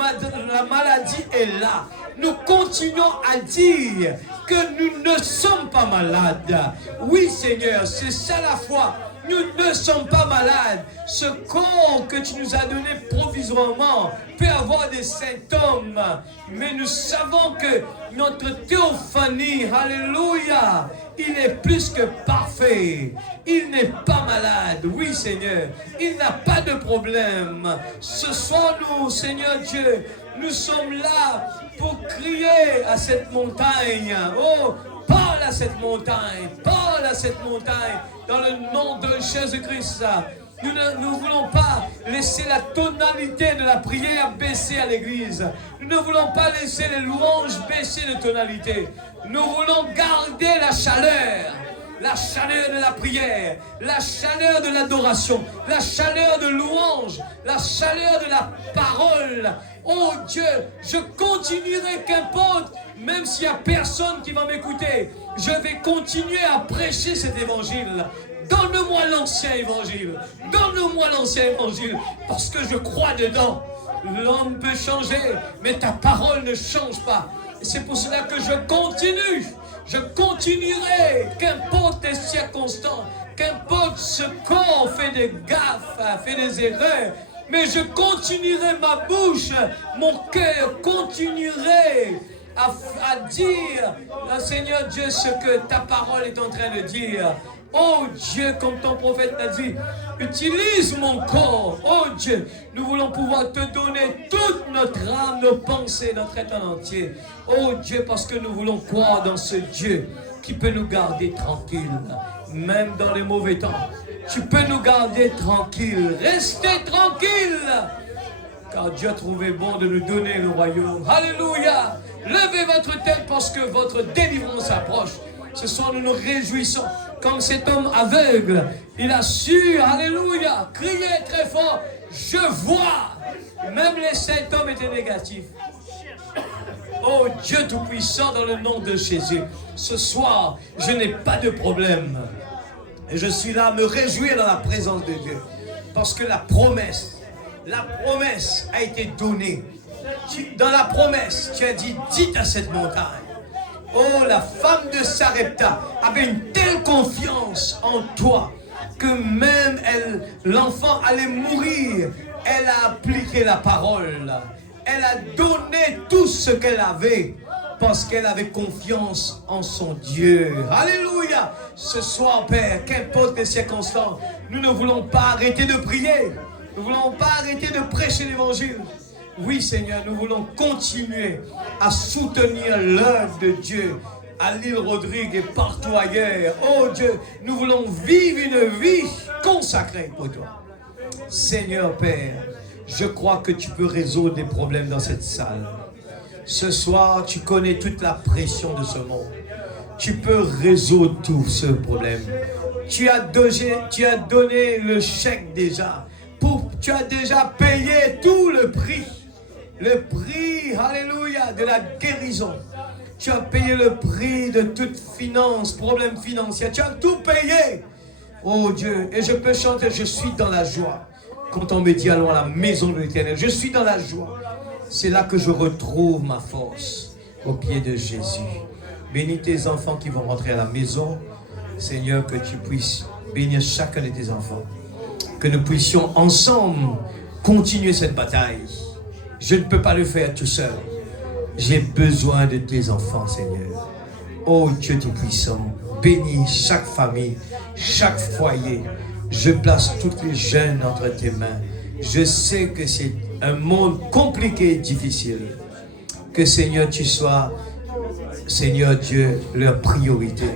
maladie est là, nous continuons à dire que nous ne sommes pas malades. Oui Seigneur, c'est ça la foi. Nous ne sommes pas malades. Ce corps que tu nous as donné provisoirement peut avoir des symptômes. Mais nous savons que notre théophanie, alléluia, il est plus que parfait. Il n'est pas malade. Oui, Seigneur. Il n'a pas de problème. Ce soir, nous, Seigneur Dieu, nous sommes là pour crier à cette montagne. Oh, parle à cette montagne. Parle à cette montagne. Dans le nom de Jésus-Christ. Nous ne voulons pas laisser la tonalité de la prière baisser à l'église. Nous ne voulons pas laisser les louanges baisser de tonalité. Nous voulons garder la chaleur de la prière, la chaleur de l'adoration, la chaleur de louange, la chaleur de la parole. Oh Dieu, je continuerai, qu'importe, même s'il n'y a personne qui va m'écouter, je vais continuer à prêcher cet évangile. Donne-moi l'ancien évangile. Donne-moi l'ancien évangile. Parce que je crois dedans. L'homme peut changer, mais ta parole ne change pas. Et c'est pour cela que je continue. Je continuerai, qu'importe les circonstances, qu'importe ce corps fait des gaffes, fait des erreurs. Mais je continuerai ma bouche, mon cœur continuerai à dire, Seigneur Dieu, ce que ta parole est en train de dire. Oh Dieu, comme ton prophète l'a dit, utilise mon corps. Oh Dieu, nous voulons pouvoir te donner toute notre âme, nos pensées, notre être en entier. Oh Dieu, parce que nous voulons croire dans ce Dieu qui peut nous garder tranquilles, même dans les mauvais temps. Tu peux nous garder tranquilles. Restez tranquilles, car Dieu a trouvé bon de nous donner le royaume. Alléluia. Levez votre tête parce que votre délivrance approche. Ce soir, nous nous réjouissons. Comme cet homme aveugle, il a su, alléluia, crier très fort, je vois. Même les symptômes étaient négatifs. Oh Dieu Tout-Puissant, dans le nom de Jésus, ce soir, je n'ai pas de problème. Et je suis là à me réjouir dans la présence de Dieu. Parce que la promesse a été donnée. Dans la promesse, tu as dit, dites à cette montagne. Oh, la femme de Sarepta avait une telle confiance en toi que même l'enfant allait mourir. Elle a appliqué la parole. Elle a donné tout ce qu'elle avait parce qu'elle avait confiance en son Dieu. Alléluia! Ce soir, Père, qu'importe les circonstances, nous ne voulons pas arrêter de prier. Nous ne voulons pas arrêter de prêcher l'évangile. Oui, Seigneur, nous voulons continuer à soutenir l'œuvre de Dieu à l'île Rodrigue et partout ailleurs. Oh Dieu, nous voulons vivre une vie consacrée pour toi. Seigneur Père, je crois que tu peux résoudre des problèmes dans cette salle. Ce soir, tu connais toute la pression de ce monde. Tu peux résoudre tout ce problème. Tu as donné le chèque déjà. Tu as déjà payé tout le prix. Le prix, alléluia, de la guérison. Tu as payé le prix de toute finance, problème financier. Tu as tout payé. Oh Dieu, et je peux chanter, je suis dans la joie. Quand on me dit allons à la maison de l'Éternel, je suis dans la joie. C'est là que je retrouve ma force au pied de Jésus. Bénis tes enfants qui vont rentrer à la maison. Seigneur, que tu puisses bénir chacun de tes enfants. Que nous puissions ensemble continuer cette bataille. Je ne peux pas le faire tout seul. J'ai besoin de tes enfants, Seigneur. Oh Dieu Tout-Puissant, bénis chaque famille, chaque foyer. Je place tous les jeunes entre tes mains. Je sais que c'est un monde compliqué et difficile. Que Seigneur, tu sois, Seigneur Dieu, leur priorité.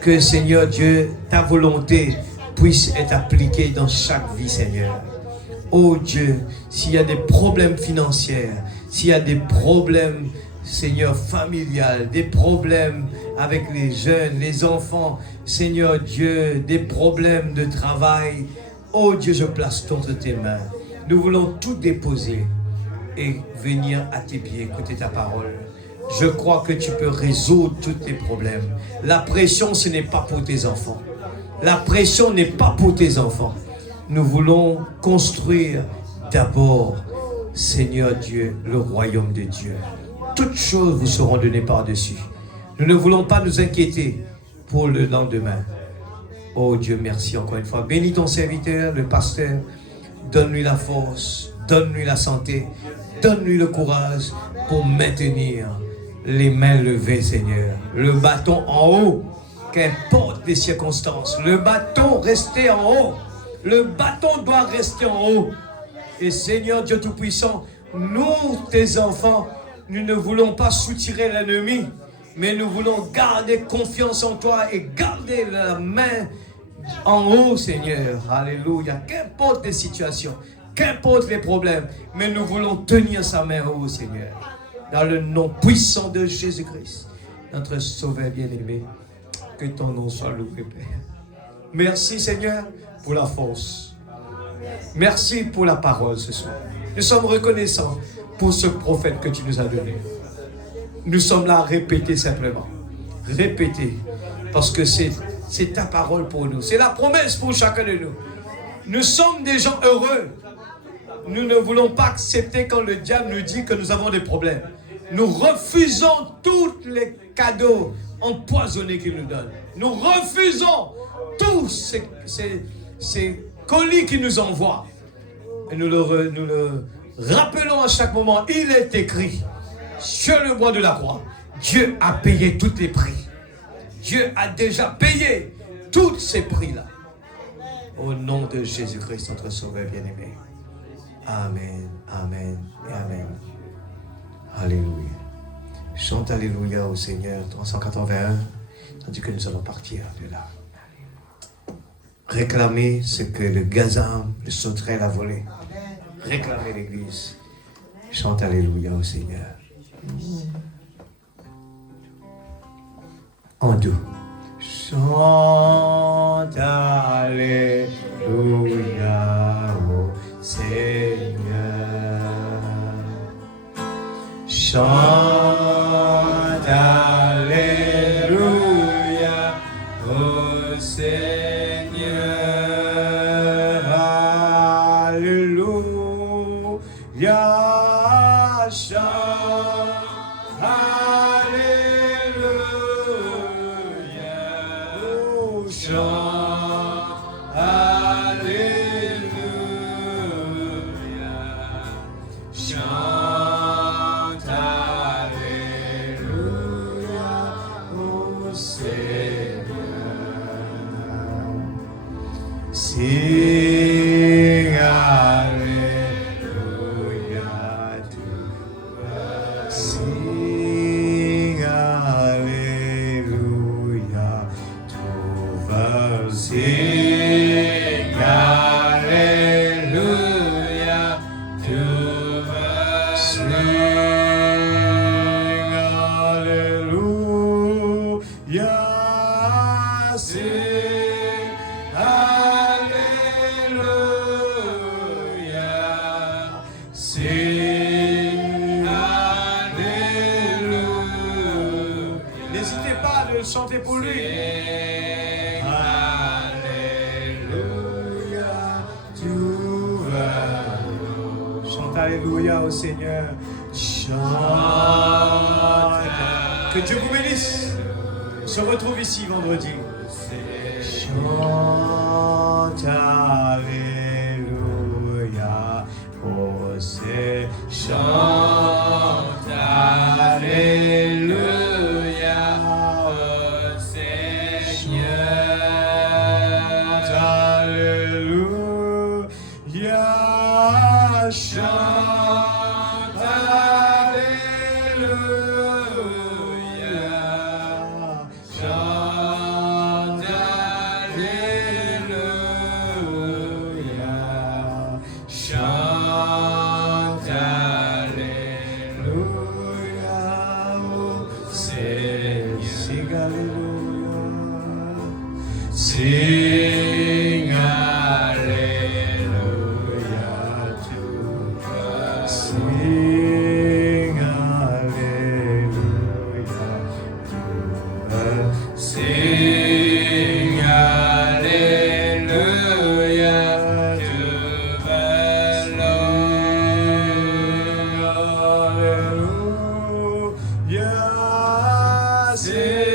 Que Seigneur Dieu, ta volonté puisse être appliquée dans chaque vie, Seigneur. Oh Dieu, s'il y a des problèmes financiers, s'il y a des problèmes, Seigneur, familial, des problèmes avec les jeunes, les enfants, Seigneur Dieu, des problèmes de travail, oh Dieu, je place tout entre tes mains. Nous voulons tout déposer et venir à tes pieds, écouter ta parole. Je crois que tu peux résoudre tous tes problèmes. La pression, ce n'est pas pour tes enfants. La pression n'est pas pour tes enfants. Nous voulons construire d'abord, Seigneur Dieu, le royaume de Dieu. Toutes choses vous seront données par-dessus. Nous ne voulons pas nous inquiéter pour le lendemain. Oh Dieu, merci encore une fois. Bénis ton serviteur, le pasteur. Donne-lui la force, donne-lui la santé, donne-lui le courage pour maintenir les mains levées, Seigneur. Le bâton en haut, qu'importe les circonstances. Le bâton resté en haut. Le bâton doit rester en haut. Et Seigneur Dieu Tout-Puissant, nous, tes enfants, nous ne voulons pas soutirer l'ennemi, mais nous voulons garder confiance en toi et garder la main en haut, Seigneur. Alléluia. Qu'importe les situations, qu'importe les problèmes, mais nous voulons tenir sa main en haut, Seigneur. Dans le nom puissant de Jésus-Christ, notre Sauveur bien-aimé, que ton nom soit loué, Père. Merci, Seigneur, pour la force. Merci pour la parole ce soir. Nous sommes reconnaissants pour ce prophète que tu nous as donné. Nous sommes là à répéter simplement. Répéter. Parce que c'est ta parole pour nous. C'est la promesse pour chacun de nous. Nous sommes des gens heureux. Nous ne voulons pas accepter quand le diable nous dit que nous avons des problèmes. Nous refusons tous les cadeaux empoisonnés qu'il nous donne. Nous refusons tous ces colis qu'il nous envoie. Et nous le rappelons à chaque moment. Il est écrit sur le bois de la croix. Dieu a payé tous les prix. Dieu a déjà payé tous ces prix-là. Au nom de Jésus-Christ, notre Sauveur bien-aimé. Amen, amen et amen. Alléluia. Chante Alléluia au Seigneur, 381, tandis que nous allons partir de là. Réclamer ce que le gazan, le sauterelle a volé. Réclamer l'Église. Chante Alléluia au Seigneur. En doux. Chante Alléluia au Seigneur. Chante Alléluia au Seigneur. Alléluia. Chante Alléluia. Oh, chante Alléluia. Chante Alléluia au Seigneur. Sing Alléluia. Sing Alléluia. Tout va sing Alléluia. Tout va sing Alléluia. Sing Alléluia. Sing Alléluia. N'hésitez pas à le chanter pour lui. Alléluia. Tout va. Chante Alléluia au Seigneur. Chante. Que Dieu vous bénisse. On se retrouve ici vendredi. Chante Alléluia au Seigneur. Chante Alléluia au Seigneur. Alléluia. Chante Alléluia. Chante Alléluia. Chante Alléluia au Seigneur. Sing Alléluia. Sing Alléluia. Tout va. Sing Alléluia. Tout va. Sing Alléluia. Tout va. Alléluia. Sing